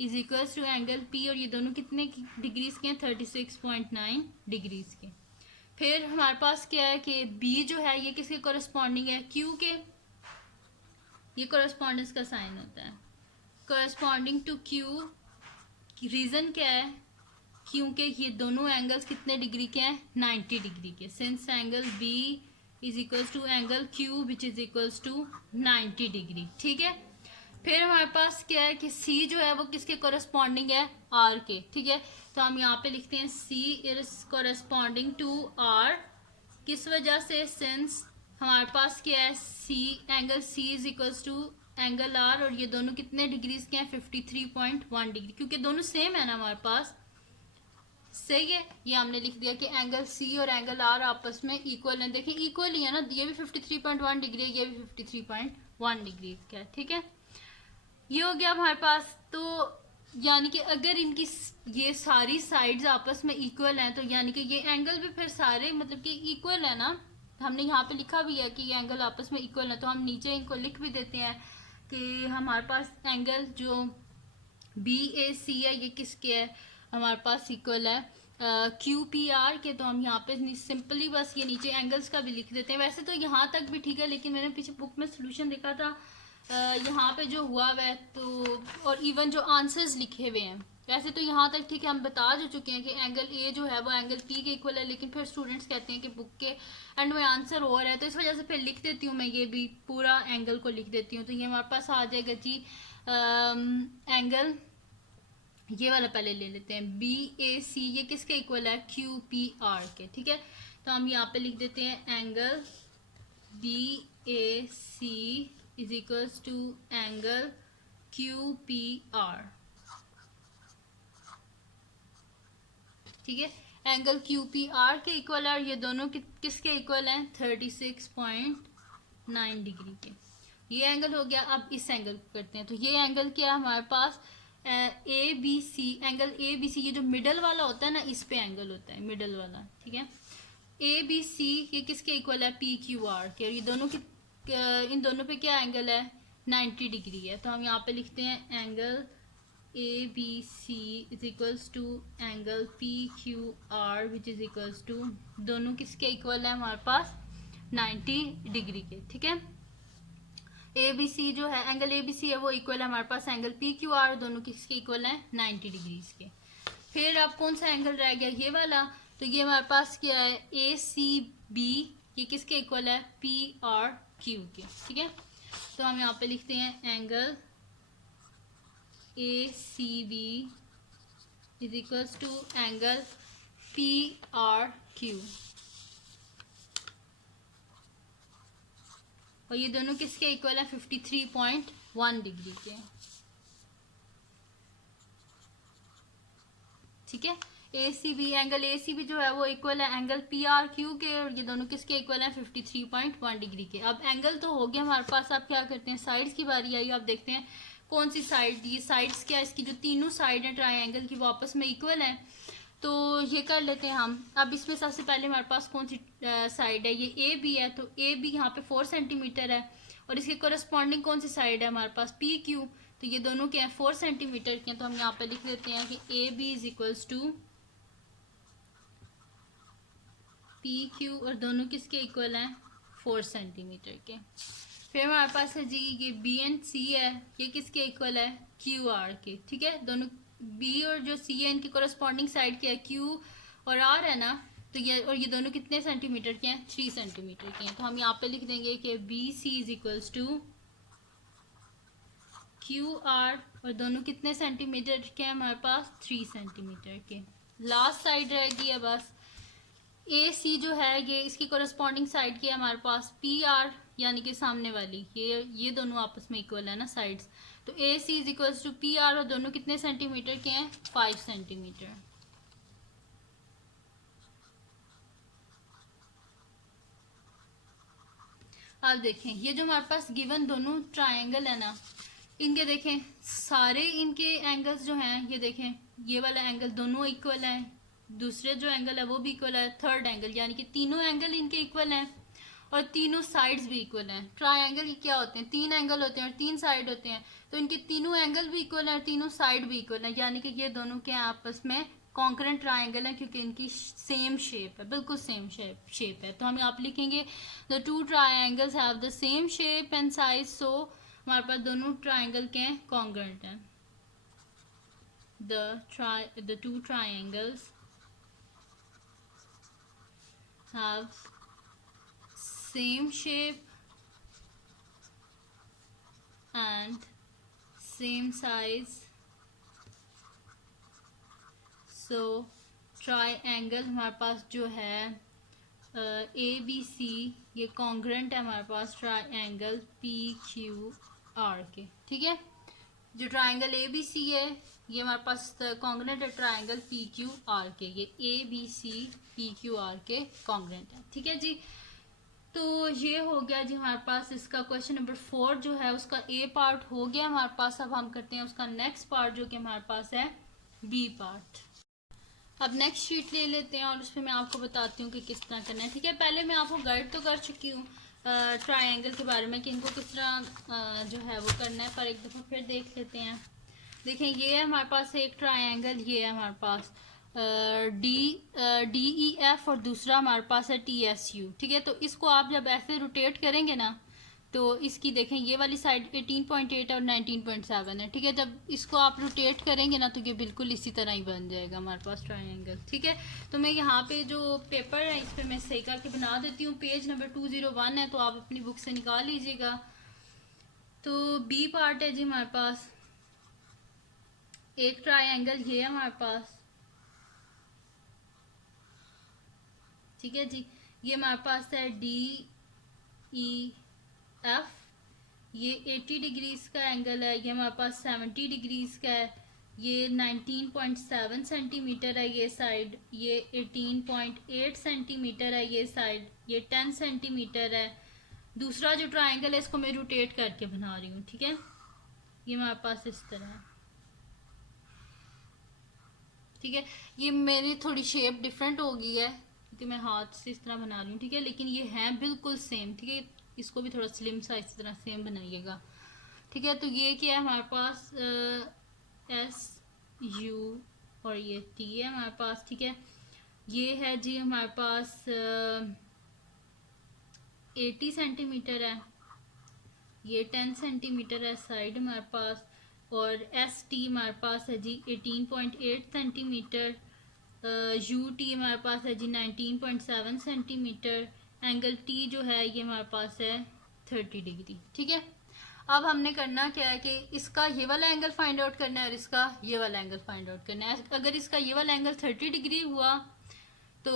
is equals to angle P, और ये दोनों कितने डिग्रीज के हैं 36.9 डिग्रीज के। फिर हमारे पास क्या है कि बी जो है ये किसके कोरस्पॉन्डिंग है क्यू के, ये कोरस्पॉन्डेंस का साइन होता है कोरस्पॉन्डिंग टू क्यू। रीजन क्या है, क्योंकि ये दोनों एंगल्स कितने डिग्री के हैं 90 डिग्री के, since angle B is equals to angle Q which is equals to 90 degree, ठीक है। फिर हमारे पास क्या है कि सी जो है वो किसके कोरस्पॉन्डिंग है आर के, ठीक है। तो हम यहाँ पे लिखते हैं C is corresponding to R, किस वजह से, सिंस हमारे पास क्या है C angle C is equals to angle R, और ये दोनों कितने डिग्रीज के हैं 53.1 डिग्री, क्योंकि दोनों सेम है ना हमारे पास सही है। ये हमने लिख दिया कि एंगल सी और एंगल आर आपस में इक्वल है। देखिए इक्वल ही है ना, ये भी 53.1 डिग्री है, ये भी 53.1 डिग्री का है, ठीक है। ये हो गया हमारे पास। तो यानी कि अगर इनकी ये सारी साइड्स आपस में इक्वल हैं तो यानी कि ये एंगल भी फिर सारे मतलब कि इक्वल है ना। हमने यहाँ पे लिखा भी है कि ये एंगल आपस में इक्वल है, तो हम नीचे इनको लिख भी देते हैं कि हमारे पास एंगल जो बी ए सी है ये किसके है, हमारे पास इक्वल है क्यू पी आर के। तो हम यहाँ पे सिंपली बस ये नीचे एंगल्स का भी लिख देते हैं। वैसे तो यहाँ तक भी ठीक है, लेकिन मैंने पीछे बुक में सोल्यूशन देखा था यहाँ पे जो हुआ हुआ है, तो और इवन जो आंसर्स लिखे हुए हैं, वैसे तो यहाँ तक ठीक है, हम बता जो चुके हैं कि एंगल ए जो है वो एंगल पी के इक्वल है। लेकिन फिर स्टूडेंट्स कहते हैं कि बुक के एंड में आंसर और है, तो इस वजह से फिर लिख देती हूँ मैं, ये भी पूरा एंगल को लिख देती हूँ। तो ये हमारे पास आ जाएगा जी एंगल, ये वाला पहले ले लेते हैं, बी ए सी, ये किसके इक्वल है, क्यू पी आर के, ठीक है। तो हम यहाँ पे लिख देते हैं angle B A C is equals to angle Q P R, ठीक है। एंगल क्यू पी आर के इक्वल है, ये दोनों किसके इक्वल हैं, 36.9 डिग्री के। ये एंगल हो गया। अब इस एंगल को करते हैं, तो ये एंगल क्या है हमारे पास, A B C, angle A B C, ये जो मिडल वाला होता है ना, इस पे एंगल होता है मिडल वाला, ठीक है। ए बी सी ये किसके इक्वल है, पी क्यू आर के, और ये दोनों की इन दोनों पे क्या एंगल है, 90 डिग्री है। तो हम यहाँ पे लिखते हैं angle A B C is equals to angle P Q R which is equals to, दोनों किसके इक्वल है हमारे पास, 90 डिग्री के, ठीक है। ए बी सी जो है, एंगल ए बी सी है वो इक्वल है हमारे पास एंगल पी क्यू आर, दोनों किसके इक्वल हैं, 90 डिग्रीज के। फिर अब कौन सा एंगल रह गया, ये वाला। तो ये हमारे पास क्या है, ए सी बी, ये किसके इक्वल है, पी आर क्यू के, ठीक है। तो हम यहाँ पे लिखते हैं angle A C B is equals to angle P R Q, और ये दोनों किसके इक्वल है, 53.1 डिग्री के, ठीक है। A C B, angle A C B जो है वो इक्वल है एंगल पी आर क्यू के, और ये दोनों किसके इक्वल हैं, 53.1 डिग्री के। अब एंगल तो हो गया हमारे पास, अब क्या करते हैं, साइड्स की बारी आई। अब देखते हैं कौन सी साइड, ये साइड्स क्या, इसकी जो तीनों साइड है ट्राइंगल की वो आपस में इक्वल है। तो ये कर लेते हैं हम। अब इसमें सबसे पहले हमारे पास कौन सी साइड है, ये ए बी है, तो ए बी यहाँ पे 4 सेंटीमीटर है, और इसके कोरस्पॉन्डिंग कौन सी साइड है हमारे पास, पी क्यू, तो ये दोनों क्या है, 4 सेंटीमीटर के हैं। तो हम यहाँ पे लिख लेते हैं कि A B is equals to P Q, और दोनों किसके इक्वल हैं, 4 सेंटीमीटर के। फिर हमारे पास है जी ये बी एंड सी है, ये किसके इक्वल है, क्यू आर के, ठीक है। दोनों बी और जो सी है इनकी कोरस्पॉन्डिंग साइड क्या है, क्यू और आर है ना, तो ये और ये दोनों कितने सेंटीमीटर के हैं, 3 सेंटीमीटर के हैं। तो हम यहाँ पे लिख देंगे कि B C is equals to Q R, और दोनों कितने सेंटीमीटर के हैं हमारे पास, 3 सेंटीमीटर के। लास्ट साइड रहेगी है बस ए सी जो है, ये इसकी कोरस्पॉन्डिंग साइड की है हमारे पास पी आर, यानी कि सामने वाली, ये दोनों आपस में इक्वल है ना साइड्स। तो A C is equals to P R, और दोनों कितने सेंटीमीटर के हैं, 5 सेंटीमीटर। अब देखें ये जो हमारे पास गिवन दोनों ट्रायंगल है ना, इनके देखें सारे इनके एंगल्स जो हैं, ये देखें ये वाला एंगल दोनों इक्वल है, दूसरे जो एंगल है वो भी इक्वल है, थर्ड एंगल, यानी कि तीनों एंगल इनके इक्वल हैं, और तीनों साइड्स भी इक्वल हैं। ट्रायंगल क्या होते हैं, 3 एंगल होते हैं और 3 साइड होते हैं, तो इनके तीनों एंगल भी इक्वल हैं और तीनों साइड भी इक्वल हैं, यानी कि ये दोनों के आपस में कॉन्करेंट ट्रायंगल है, क्योंकि इनकी सेम शेप है, बिल्कुल सेम शेप है। तो हम यहाँ पे लिखेंगे the 2 triangles have the same shape and size, so हमारे पास दोनों ट्रायंगल के कॉन्ग्रुएंट हैं। The 2 triangles have same shape and same size, so triangle हमारे पास जो है ए बी सी, ये कॉन्ग्रुएंट है हमारे पास ट्राइंगल पी क्यू आर के, ठीक है। जो ट्राइंगल ए बी सी है ये हमारे पास कॉन्ग्रेंट है ट्राइंगल पी क्यू आर के, ये A B C P Q R के कॉन्ग्रेंट है। ठीक है जी, तो ये हो गया जी हमारे पास इसका क्वेश्चन नंबर 4 जो है उसका ए पार्ट हो गया हमारे पास। अब हम करते हैं उसका नेक्स्ट पार्ट जो कि हमारे पास है बी पार्ट। अब नेक्स्ट शीट ले लेते हैं और उसमें मैं आपको बताती हूँ कि किस तरह करना है। ठीक है, पहले मैं आपको गाइड तो कर चुकी हूँ ट्रायंगल के बारे में कि इनको किस तरह जो है वो करना है, पर एक दफ़ा फिर देख लेते हैं। देखें, ये है हमारे पास एक ट्रायंगल, ये है हमारे पास डी ई एफ और दूसरा हमारे पास है टी एस यू। ठीक है, तो इसको आप जब ऐसे रोटेट करेंगे ना तो इसकी देखें ये वाली साइड 18.8 और 19.7 है। ठीक है, जब इसको आप रोटेट करेंगे ना तो ये बिल्कुल इसी तरह ही बन जाएगा हमारे पास ट्रायंगल। ठीक है, तो मैं यहाँ पे जो पेपर है इस पर मैं सही करके बना देती हूँ। पेज नंबर 201 है, तो आप अपनी बुक से निकाल लीजिएगा। तो बी पार्ट है जी हमारे पास एक ट्रायंगल, ये है हमारे पास। ठीक है जी, ये हमारे पास है डी ई एफ, ये 80 डिग्रीज का एंगल है। ये हमारे पास 70 डिग्रीज का है। ये 19.7 सेंटीमीटर है ये साइड, ये 18.8 सेंटीमीटर है ये साइड, ये 10 सेंटीमीटर है। दूसरा जो ट्रायंगल है इसको मैं रोटेट करके बना रही हूँ। ठीक है, ये हमारे पास इस तरह है। ठीक है, ये मेरी थोड़ी शेप डिफरेंट हो गई है क्योंकि मैं हाथ से इस तरह बना रही हूँ। ठीक है, लेकिन ये हैं बिल्कुल सेम। ठीक है, इसको भी थोड़ा स्लिम सा इस तरह सेम बनाइएगा। ठीक है, तो ये क्या है हमारे पास एस यू और ये टी है हमारे पास। ठीक है, ये है जी हमारे पास 80 सेंटीमीटर है, ये 10 सेंटीमीटर है साइड हमारे पास, और एस टी हमारे पास है जी 18.8 सेंटीमीटर, यू टी हमारे पास है जी 19.7 सेंटीमीटर, एंगल टी जो है ये हमारे पास है 30 डिग्री। ठीक है, अब हमने करना क्या है कि इसका ये वाला एंगल फाइंड आउट करना है और इसका ये वाला एंगल फाइंड आउट करना है। अगर इसका ये वाला एंगल 30 डिग्री हुआ तो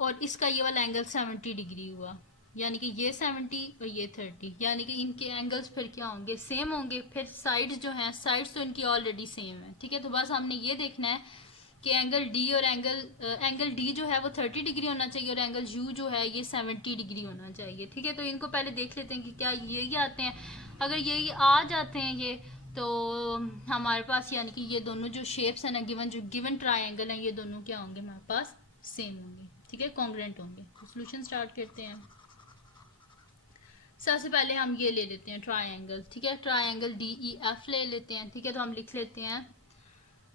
और इसका ये वाला एंगल 70 डिग्री हुआ, यानी कि ये 70 और ये 30, यानी कि इनके एंगल्स फिर क्या होंगे, सेम होंगे। फिर साइड्स जो हैं, साइड्स तो इनकी ऑलरेडी सेम है। ठीक है, तो बस हमने ये देखना है कि एंगल डी और एंगल डी जो है वो 30 डिग्री होना चाहिए और एंगल यू जो है ये 70 डिग्री होना चाहिए। ठीक है, तो इनको पहले देख लेते हैं कि क्या ये आते हैं। अगर ये आ जाते हैं ये, तो हमारे पास यानी कि ये दोनों जो शेप्स हैं ना गिवन ट्रायंगल हैं, ये दोनों क्या होंगे हमारे पास सेम होंगे। ठीक है, कॉन्ग्रेंट होंगे। तो सोल्यूशन स्टार्ट करते हैं। सबसे पहले हम ये ले लेते हैं ट्रायंगल। ठीक है, ट्रायंगल डी ई एफ ले लेते हैं। ठीक है, तो हम लिख लेते हैं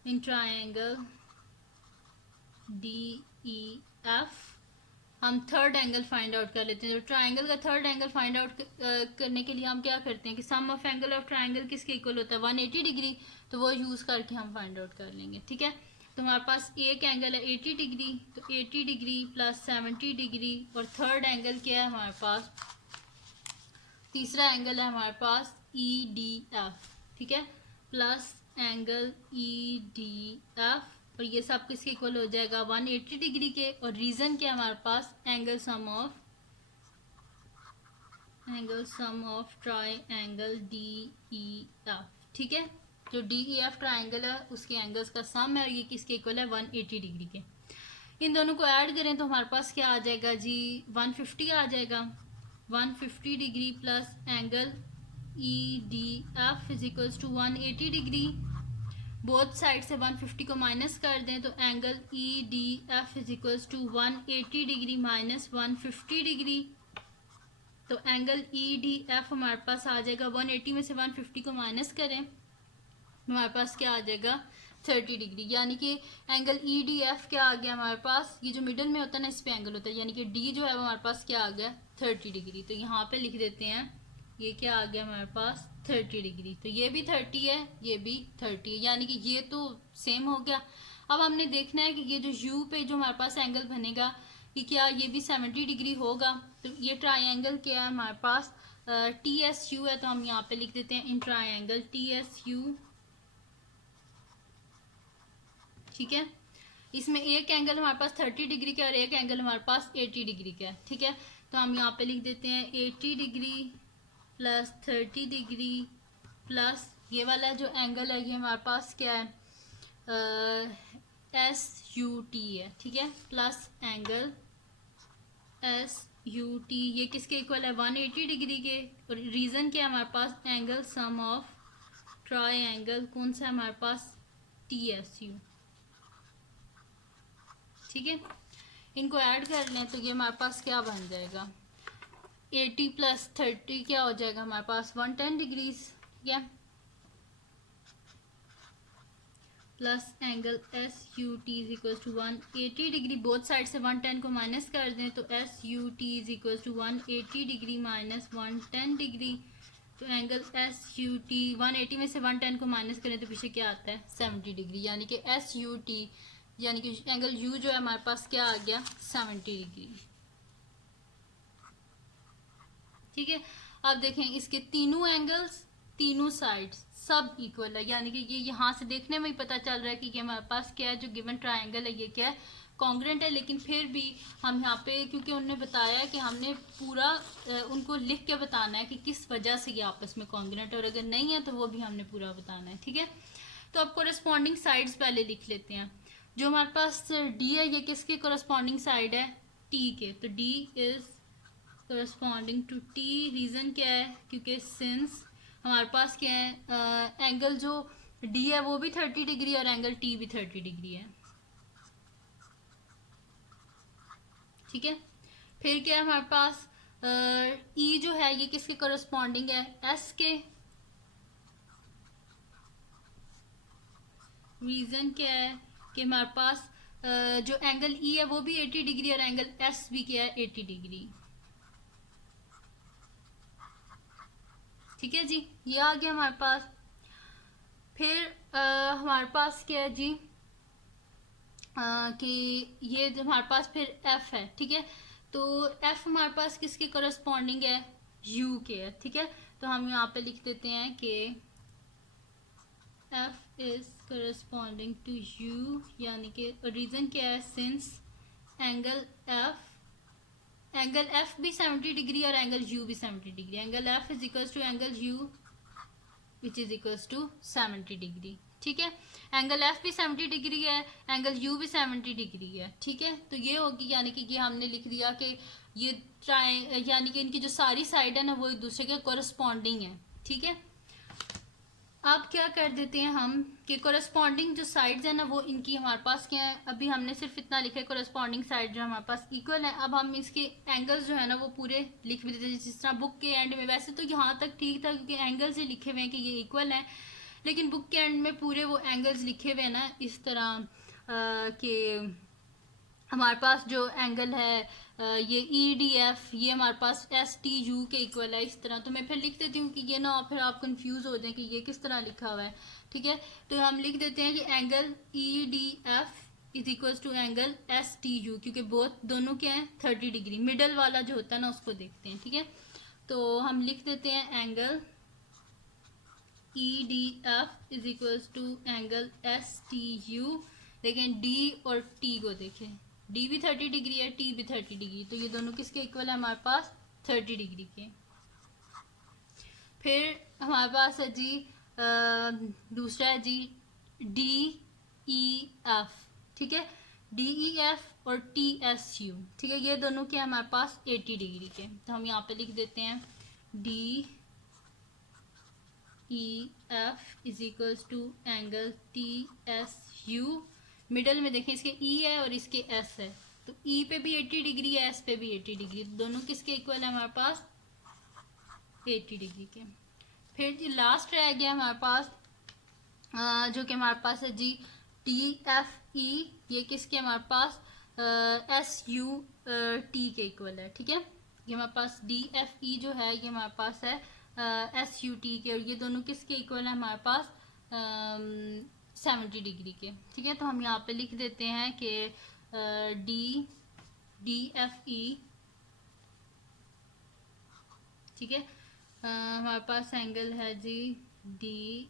in triangle D E F हम थर्ड एंगल फाइंड आउट कर लेते हैं। तो ट्रायंगल का थर्ड एंगल फाइंड आउट करने के लिए हम क्या करते हैं कि सम ऑफ एंगल ऑफ ट्रायंगल किसके इक्वल होता है 180 डिग्री, तो वो यूज़ करके हम फाइंड आउट कर लेंगे। ठीक है, तो हमारे पास एक एंगल है 80 डिग्री, तो 80 डिग्री प्लस 70 डिग्री, और थर्ड एंगल क्या है हमारे पास, तीसरा एंगल है हमारे पास ई डी एफ। ठीक है, plus angle E D F, और ये सब किसके इक्वल हो जाएगा 180 डिग्री के। और रीजन क्या है हमारे पास angle sum of triangle D E F. ठीक है, जो डी ई एफ ट्रायंगल है उसके एंगल्स का सम है और ये किसके इक्वल है 180 डिग्री के। इन दोनों को ऐड करें तो हमारे पास क्या आ जाएगा जी 150 आ जाएगा। 150 degree plus angle E D F is equals to 180 degree. Both side से 150 को माइनस कर दें तो angle E D F is equals to 180 degree minus 150 degree. तो एंगल ई डी एफ हमारे पास आ जाएगा 180 में से 150 को माइनस करें हमारे पास क्या आ जाएगा 30 डिग्री। यानी कि एंगल ई डी एफ क्या आ गया हमारे पास, ये जो मिडल में होता है ना इस पे एंगल होता है, यानी कि डी जो है वो हमारे पास क्या आ गया 30 डिग्री। तो यहाँ पे लिख देते हैं ये क्या आ गया हमारे पास 30 डिग्री। तो ये भी 30 है, ये भी 30 है, यानी कि ये तो सेम हो गया। अब हमने देखना है कि ये जो यू पे जो हमारे पास एंगल बनेगा कि क्या ये भी 70 डिग्री होगा। तो ये ट्रायंगल क्या है हमारे पास टी एस यू है, तो हम यहाँ पे लिख देते हैं in triangle T S U. ठीक है, इसमें एक एंगल हमारे पास 30 डिग्री का और एक एंगल हमारे पास 80 डिग्री का है। ठीक है, तो हम यहाँ पे लिख देते हैं 80 डिग्री प्लस 30 डिग्री प्लस ये वाला जो एंगल है ये हमारे पास क्या है, SUT है, ठीक है, प्लस एंगल SUT ये किसके इक्वल है, 180 डिग्री के। और रीज़न क्या है हमारे पास, एंगल सम ऑफ ट्रायंगल कौन सा है हमारे पास, TSU, ठीक है। इनको ऐड कर लें तो ये हमारे पास क्या बन जाएगा, 80 प्लस 30 क्या हो जाएगा हमारे पास 110 डिग्रीज, ठीक है, plus angle SUT is equal to 180 degree. Both side से 110 को माइनस कर दें तो SUT is equal to 180 degree minus 110 degree. तो एंगल SUT 180 में से 110 को माइनस करें तो पीछे क्या आता है 70 डिग्री, यानी कि SUT यानी कि एंगल U जो है हमारे पास क्या आ गया 70 डिग्री, ठीक है। अब देखें इसके तीनों एंगल्स तीनों साइड्स सब इक्वल है, यानी कि ये यहाँ से देखने में ही पता चल रहा है कि हमारे पास क्या है, जो गिवन ट्रायंगल है ये क्या है कॉन्ग्रेंट है। लेकिन फिर भी हम यहाँ पे क्योंकि उन्होंने बताया है कि हमने पूरा उनको लिख के बताना है कि किस वजह से ये आपस में कॉन्ग्रेंट है, और अगर नहीं है तो वो भी हमने पूरा बताना है, ठीक है। तो अब कोरस्पॉन्डिंग साइड्स पहले लिख लेते हैं। जो हमारे पास D है ये किसके कोरस्पॉन्डिंग साइड है, T के, तो D is corresponding to T। Reason क्या है, क्योंकि सिंस हमारे पास क्या है एंगल जो D है वो भी 30 डिग्री और एंगल T भी 30 डिग्री है, ठीक है। फिर क्या है हमारे पास E जो है ये किसके करस्पॉन्डिंग है, S के। रीज़न क्या है कि हमारे पास जो एंगल E है वो भी 80 डिग्री और एंगल S भी क्या है 80 डिग्री, ठीक है जी। ये आ गया हमारे पास। फिर हमारे पास क्या है जी कि ये जो हमारे पास फिर F है, ठीक है। तो F हमारे पास किसके करस्पॉन्डिंग है, U के है, ठीक है। तो हम यहाँ पे लिख देते हैं कि F is corresponding to U, यानी कि रीज़न क्या है, सिंस एंगल F भी 70 डिग्री और एंगल U भी 70 degree, angle F is equals to angle U which is equals to 70 degree, ठीक है। एंगल F भी 70 डिग्री है, एंगल U भी 70 डिग्री है, ठीक है। तो ये होगी, यानी कि ये हमने लिख दिया कि ये यानी कि इनकी जो सारी साइड है ना वो एक दूसरे के कोरस्पॉन्डिंग है, ठीक है। अब क्या कर देते हैं हम कि कोरस्पॉन्डिंग जो साइड्स है ना वो इनकी हमारे पास क्या है, अभी हमने सिर्फ इतना लिखा है कोरस्पॉन्डिंग साइड जो हमारे पास इक्वल है। अब हम इसके एंगल्स जो है ना वो पूरे लिख भी देते हैं, जिस तरह बुक के एंड में। वैसे तो यहाँ तक ठीक था क्योंकि एंगल्स ही लिखे हुए हैं कि ये इक्वल है, लेकिन बुक के एंड में पूरे वो एंगल्स लिखे हुए हैं ना इस तरह के हमारे पास जो एंगल है ये EDF ये हमारे पास STU के इक्वल है, इस तरह। तो मैं फिर लिख देती हूँ कि ये ना फिर आप कंफ्यूज हो जाए कि ये किस तरह लिखा हुआ है, ठीक है। तो हम लिख देते हैं कि angle EDF is equal to angle STU, क्योंकि दोनों क्या है 30 डिग्री, मिडल वाला जो होता है ना उसको देखते हैं, ठीक है। तो हम लिख देते हैं angle EDF is equal to angle STU। देखें D और T को देखें, D भी 30 डिग्री है, T भी 30 डिग्री, तो ये दोनों किसके इक्वल है हमारे पास 30 डिग्री के। फिर हमारे पास है जी दूसरा है जी DEF, ठीक है, DEF और TSU, ठीक है। ये दोनों के हमारे पास 80 डिग्री के, तो हम यहाँ पे लिख देते हैं DEF is equals to angle TSU। Middle में देखें इसके E है और इसके S है, तो E पे भी 80 डिग्री है, S पे भी 80 डिग्री, दोनों किसके इक्वल है हमारे पास 80 डिग्री के। फिर जी लास्ट रह गया हमारे पास जो कि हमारे पास है जी TFE, ये किसके हमारे पास SUT के इक्वल है, ठीक है। ये हमारे पास DFE जो है ये हमारे पास है SUT के, और ये दोनों किसके इक्वल है हमारे पास 70 डिग्री के, ठीक है। तो हम यहाँ पे लिख देते हैं कि DFE, ठीक है। हमारे पास एंगल है जी DFE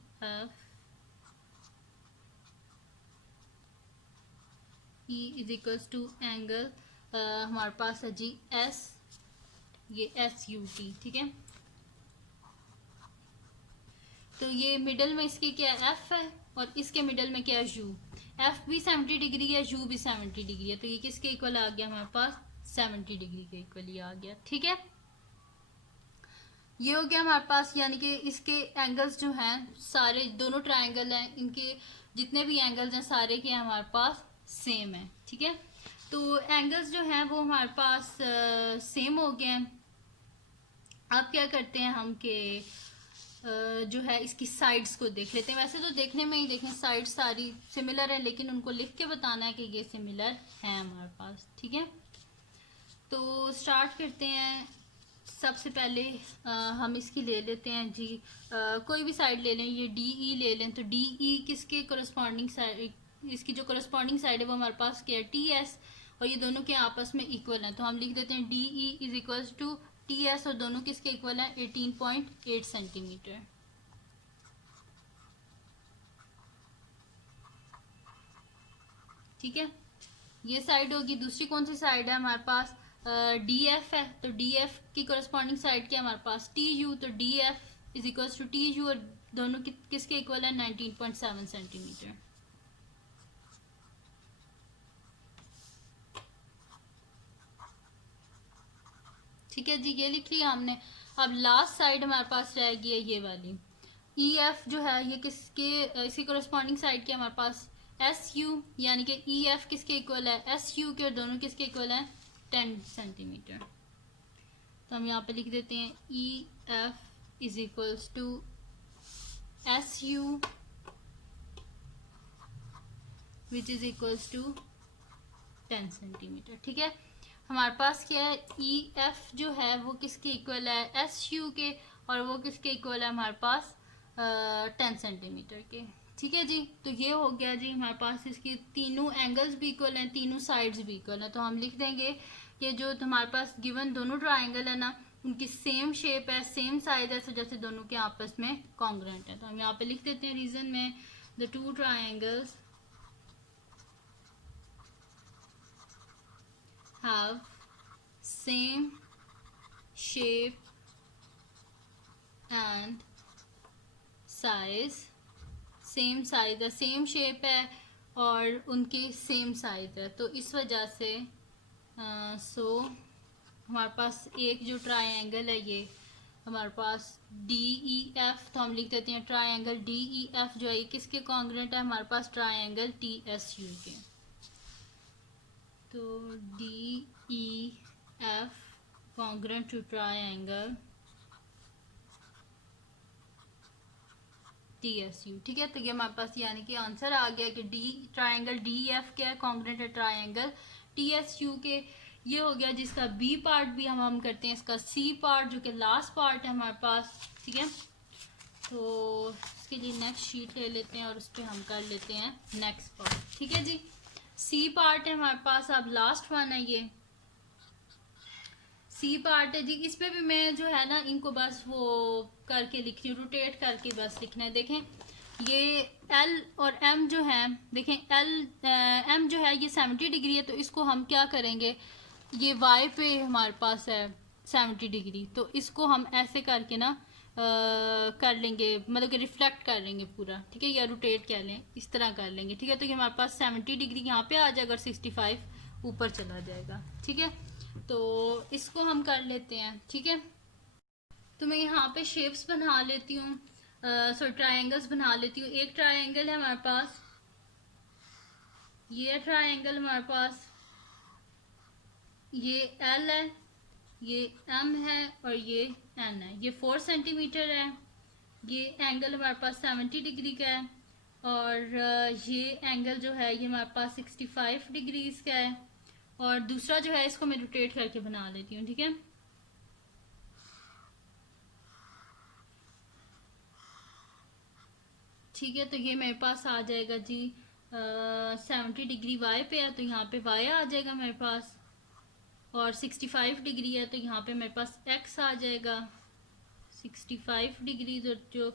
is equals to angle हमारे पास है जी ये SUT, ठीक है। तो ये मिडल में इसकी क्या है, एफ है, और इसके मिडल में क्या है, यू। एफ भी 70 डिग्री है, यू भी 70 डिग्री है, तो ये किसके इक्वल आ गया हमारे पास, 70 डिग्री के इक्वल ही आ गया। ठीक है, ये हो गया हमारे पास, यानी कि इसके एंगल्स जो हैं सारे, दोनों ट्रायंगल हैं, इनके जितने भी एंगल्स हैं सारे के हमारे पास सेम है। ठीक है, तो एंगल्स जो हैं वो हमारे पास सेम हो गए हैं। अब क्या करते हैं हम कि जो है इसकी साइड्स को देख लेते हैं। वैसे तो देखने में ही देखें साइड सारी सिमिलर है, लेकिन उनको लिख के बताना है कि ये सिमिलर है हमारे पास। ठीक है, तो स्टार्ट करते हैं। सबसे पहले हम इसकी ले लेते हैं जी, कोई भी साइड ले लें, ये डी ई ले लें, तो डी ई किसके करस्पॉन्डिंग साइड, इसकी जो करस्पॉन्डिंग साइड है वो हमारे पास क्या है, टी एस, और ये दोनों के आपस में इक्वल हैं, तो हम लिख देते हैं D E is equal to T S, और दोनों किसके इक्वल हैं, 18.8 सेंटीमीटर। ठीक है, ये साइड होगी। दूसरी कौन सी साइड है हमारे पास, डी एफ है, तो डी एफ की करस्पॉन्डिंग साइड क्या है हमारे पास, टी यू, तो D F is equal to T U, और दोनों किसके इक्वल है, 19.7 सेंटीमीटर। ठीक है जी, ये लिख लिया हमने। अब लास्ट साइड हमारे पास रहेगी ये वाली, ई एफ जो है ये किसके, इसकी करस्पॉन्डिंग साइड क्या हमारे पास, एस यू, यानी कि ई एफ किसके इक्वल है, एस यू के, और दोनों किसके इक्वल है, 10 सेंटीमीटर। तो हम यहाँ पे लिख देते हैं E F is equals to S U which is equals to 10 centimetre. ठीक है, हमारे पास क्या है, ई एफ जो है वो किसके इक्वल है, एस यू के, और वो किसके इक्वल है हमारे पास 10 सेंटीमीटर के। ठीक है जी, तो ये हो गया जी हमारे पास, इसके तीनों एंगल्स भी इक्वल हैं, तीनों साइड्स भी इक्वल हैं, तो हम लिख देंगे कि जो हमारे पास गिवन दोनों ट्राइंगल है ना, उनकी सेम शेप है, सेम साइज है, तो जैसे दोनों के आपस में कॉन्ग्रुएंट है। तो हम यहाँ पे लिख देते हैं रीजन में, the two triangles have same shape and size, same size है, सेम शेप है, और उनकी सेम साइज है, तो इस वजह से सो हमारे पास एक जो ट्रायंगल है ये हमारे पास डी ई एफ, तो हम लिख देते हैं ट्रायंगल डी ई एफ जो है ये किसके कॉन्ग्रुएंट है हमारे पास, ट्रायंगल टी एस यू के। तो D E F congruent to triangle T S U. ठीक है, तो ये हमारे पास यानी कि आंसर आ गया कि डी ट्रायंगल डी एफ क्या है, कॉन्ग्रुएंट है ट्रायंगल टी एस यू के। ये हो गया जिसका बी पार्ट भी हम करते हैं, इसका सी पार्ट जो कि लास्ट पार्ट है हमारे पास। ठीक है, तो इसके लिए नेक्स्ट शीट ले लेते हैं और उस पर हम कर लेते हैं नेक्स्ट पार्ट। ठीक है जी, सी पार्ट है हमारे पास, अब लास्ट वन है ये सी पार्ट है जी। इस पे भी मैं जो है ना इनको बस वो करके लिख रही हूँ, रोटेट करके बस लिखना है। देखें ये एल और एम जो है, देखें एल एम जो है ये 70 डिग्री है, तो इसको हम क्या करेंगे, ये वाई पे हमारे पास है 70 डिग्री, तो इसको हम ऐसे करके ना कर लेंगे, मतलब कि रिफ्लेक्ट कर लेंगे पूरा। ठीक है, या रोटेट कह लें, इस तरह कर लेंगे। ठीक है, तो ये हमारे पास 70 डिग्री यहाँ पे आ जाएगा और 65 ऊपर चला जाएगा। ठीक है, तो इसको हम कर लेते हैं। ठीक है, तो मैं यहाँ पे शेप्स बना लेती हूँ, ट्रायंगल्स बना लेती हूँ। एक ट्रायंगल है हमारे पास, ये ट्रायंगल हमारे पास, ये एल है, ये एम है, और ये एन है। ये 4 सेंटीमीटर है। ये एंगल हमारे पास 70 डिग्री का है, और ये एंगल जो है ये हमारे पास 65 डिग्रीज का है। और दूसरा जो है इसको मैं रोटेट करके बना लेती हूँ। ठीक है, ठीक है, तो ये मेरे पास आ जाएगा जी 70 डिग्री वाई पे है, तो यहाँ पे वाई आ जाएगा मेरे पास, और 65 डिग्री है तो यहाँ पे मेरे पास एक्स आ जाएगा 65 डिग्री, और जो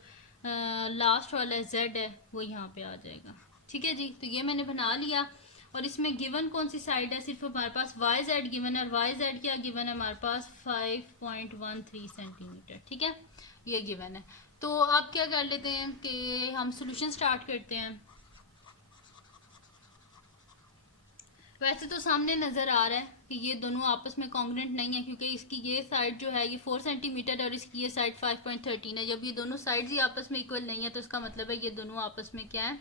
लास्ट वाला जेड है वो यहाँ पे आ जाएगा। ठीक है जी, तो ये मैंने बना लिया। और इसमें गिवन कौन सी साइड है, सिर्फ हमारे पास वाई जेड गिवन है, और वाई जेड क्या गिवन है हमारे पास 5.13 सेंटीमीटर, ठीक है, ये गिवन है। तो आप क्या कर लेते हैं कि हम सोल्यूशन स्टार्ट करते हैं। वैसे तो सामने नज़र आ रहा है कि ये दोनों आपस में कॉन्ग्रेंट नहीं है, क्योंकि इसकी ये साइड जो है ये 4 सेंटीमीटर है और इसकी ये साइड 5.13 है। जब ये दोनों साइड्स ही आपस में इक्वल नहीं है तो इसका मतलब है ये दोनों आपस में क्या है,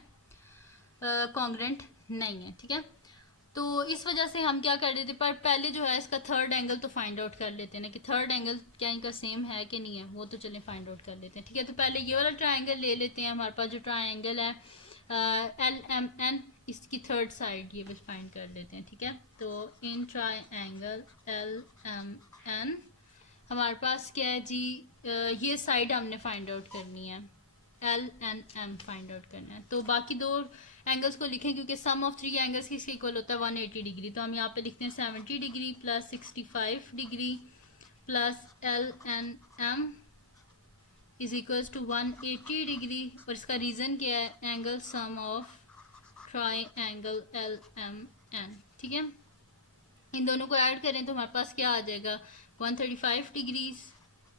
कॉन्ग्रेंट नहीं है, ठीक है। तो इस वजह से हम क्या कर लेते हैं, पर पहले जो है इसका थर्ड एंगल तो फाइंड आउट कर लेते हैं ना कि थर्ड एंगल क्या इनका सेम है कि नहीं है, वो तो चलें फाइंड आउट कर लेते हैं, ठीक है। तो पहले ये वाला ट्राइंगल ले लेते हैं, हमारे पास जो ट्राइंगल है LMN, इसकी थर्ड साइड ये भी फाइंड कर लेते हैं, ठीक है। तो इन ट्राइंगल LMN हमारे पास क्या है जी, ये साइड हमने फाइंड आउट करनी है, LNM फाइंड आउट करना है। तो बाकी दो एंगल्स को लिखें, क्योंकि सम ऑफ 3 एंगल्स किसके इक्वल होता है 180 डिग्री। तो हम यहाँ पे लिखते हैं 70 degree plus 65 degree plus LNM is equals to 180 degree, और इसका रीज़न क्या है, angle sum of triangle LMN, ठीक है। इन दोनों को ऐड करें तो हमारे पास क्या आ जाएगा 135 degrees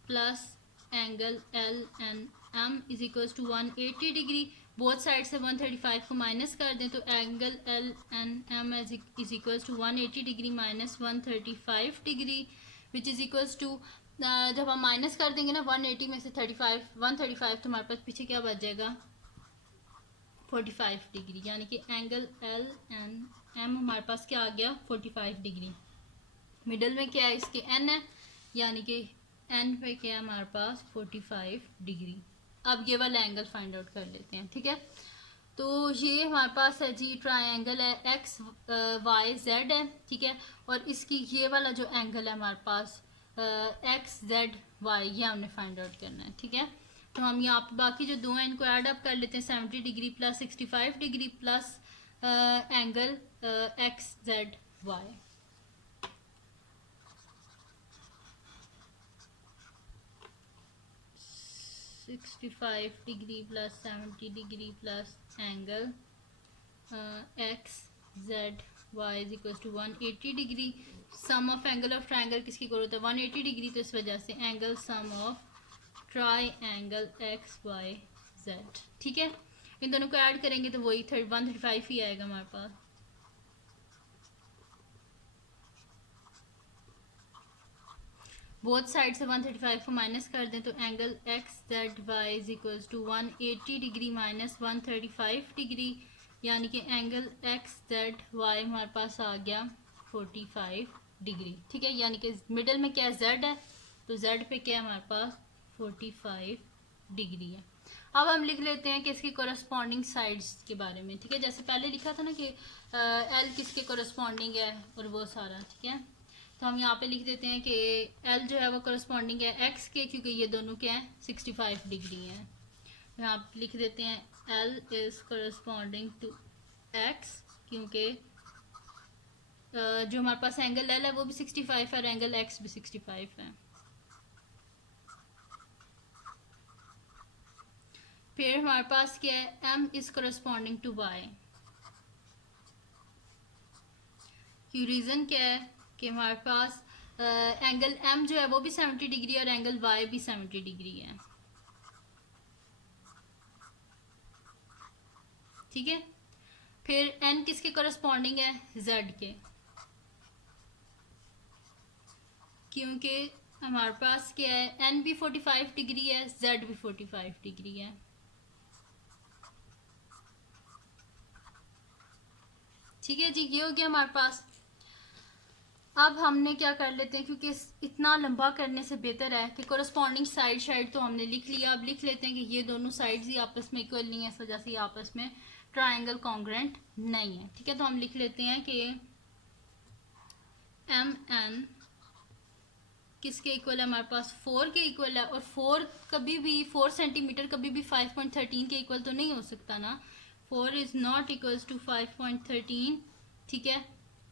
plus angle LNM is equals to 180 degree. Both side से 135 को माइनस कर दें तो angle LNM is equals to 180 degree minus 135 degree which is equals to, जब हम माइनस कर देंगे ना 180 में से 135 तो हमारे पास पीछे क्या बच जाएगा 45 डिग्री, यानी कि एंगल LNM हमारे पास क्या आ गया 45 डिग्री। मिडल में क्या है इसके n है, यानी कि n पे क्या है हमारे पास 45 डिग्री। अब ये वाला एंगल फाइंड आउट कर लेते हैं, ठीक है। तो ये हमारे पास है जी ट्राइंगल है XYZ है, ठीक है, और इसकी ये वाला जो एंगल है हमारे पास XZY, ये हमने फाइंड आउट करना है, ठीक है। तो हम यहाँ पे बाकी जो दो हैं इनको ऐड अप कर लेते हैं, 70 degree plus 65 degree plus angle XZY। Degree plus 70 degree plus angle XZY is equal to 180 degree. Sum of angle of triangle किसकी इक्वल होता है 180 डिग्री, तो इस वजह से angle sum of triangle XYZ, ठीक है। इन दोनों को ऐड करेंगे तो वही 135 ही आएगा हमारे पास। बोथ साइड से 135 को माइनस कर दें तो angle XZY is equal to 180 degree minus 135 degree, यानी कि एंगल XZY हमारे पास आ गया 45 डिग्री, ठीक है। यानी कि मिडल में क्या Z है, तो Z पे क्या है हमारे पास 45 डिग्री है। अब हम लिख लेते हैं कि इसकी कोरस्पॉन्डिंग साइड्स के बारे में, ठीक है। जैसे पहले लिखा था ना कि L किसके कोरस्पॉन्डिंग है और वो सारा, ठीक है। तो हम यहाँ पे लिख देते हैं कि L जो है वो कोरस्पॉन्डिंग है X के, क्योंकि ये दोनों क्या है 65 डिग्री है। यहाँ पे लिख देते हैं L is corresponding to X, क्योंकि जो हमारे पास एंगल L है वो भी 65 है और एंगल X भी 65 है। फिर हमारे पास क्या है M is corresponding to Y। क्यों, रीज़न क्या है कि हमारे पास एंगल M जो है वो भी 70 डिग्री और एंगल Y भी 70 डिग्री है, ठीक है। फिर N किसके कोरस्पॉन्डिंग है Z के, क्योंकि हमारे पास क्या है N भी 45 डिग्री है, Z भी 45 डिग्री है, ठीक है जी। ये हो गया हमारे पास। अब हमने क्या कर लेते हैं, क्योंकि इतना लंबा करने से बेहतर है कि कोरस्पॉन्डिंग साइड तो हमने लिख लिया। अब लिख लेते हैं कि ये दोनों साइड्स ही आपस में इक्वल नहीं है, इस वजह से ये आपस में ट्राइंगल कॉन्ग्रेंट नहीं है, ठीक है। तो हम लिख लेते हैं कि MN किसके इक्वल है हमारे पास 4 के इक्वल है, और 4 कभी भी 4 सेंटीमीटर कभी भी 5.13 के इक्वल तो नहीं हो सकता ना, 4 इज नॉट इक्वल्स टू 5.13, ठीक है।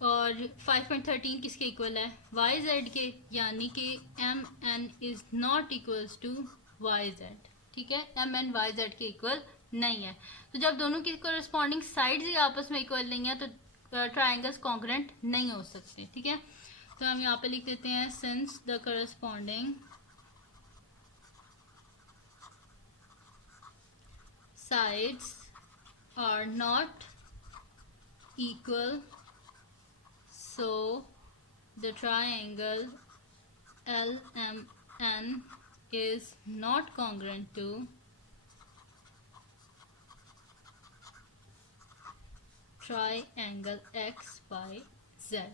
और 5.13 किसके इक्वल है YZ के, यानी कि MN is not equals to YZ, ठीक है। MN YZ के इक्वल नहीं है। तो जब दोनों की कोरस्पॉन्डिंग साइड्स ही आपस में इक्वल नहीं है तो ट्राइंगल्स कॉन्ग्रेंट नहीं हो सकते, ठीक है। तो हम यहाँ पे लिख देते हैं since the corresponding sides are not equal, so the triangle LMN is not congruent to triangle XYZ,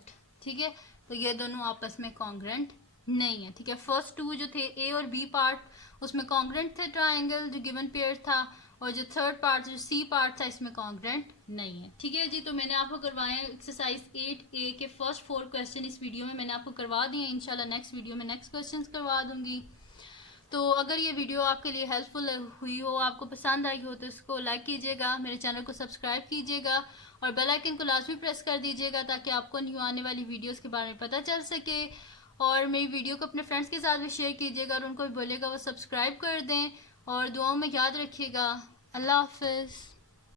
ठीक है। तो ये दोनों आपस में कॉन्ग्रेंट नहीं है, ठीक है। फर्स्ट टू जो थे ए और बी पार्ट उसमें कॉन्ग्रेंट थे ट्राइंगल जो गिवन पेयर था, और जो थर्ड पार्ट जो सी पार्ट था इसमें कॉन्ग्रेंट नहीं है, ठीक है जी। तो मैंने आपको करवाए एक्सरसाइज 8A के फर्स्ट 4 क्वेश्चन इस वीडियो में मैंने आपको करवा दिए। इंशाल्लाह नेक्स्ट वीडियो में नेक्स्ट क्वेश्चंस करवा दूंगी। तो अगर ये वीडियो आपके लिए हेल्पफुल हुई हो, आपको पसंद आई हो, तो इसको लाइक कीजिएगा, मेरे चैनल को सब्सक्राइब कीजिएगा और बेल आइकन को लाजमी प्रेस कर दीजिएगा ताकि आपको न्यू आने वाली वीडियोस के बारे में पता चल सके। और मेरी वीडियो को अपने फ्रेंड्स के साथ भी शेयर कीजिएगा और उनको भी बोलिएगा वो सब्सक्राइब कर दें, और दुआओं में याद रखिएगा। अल्लाह हाफिज़।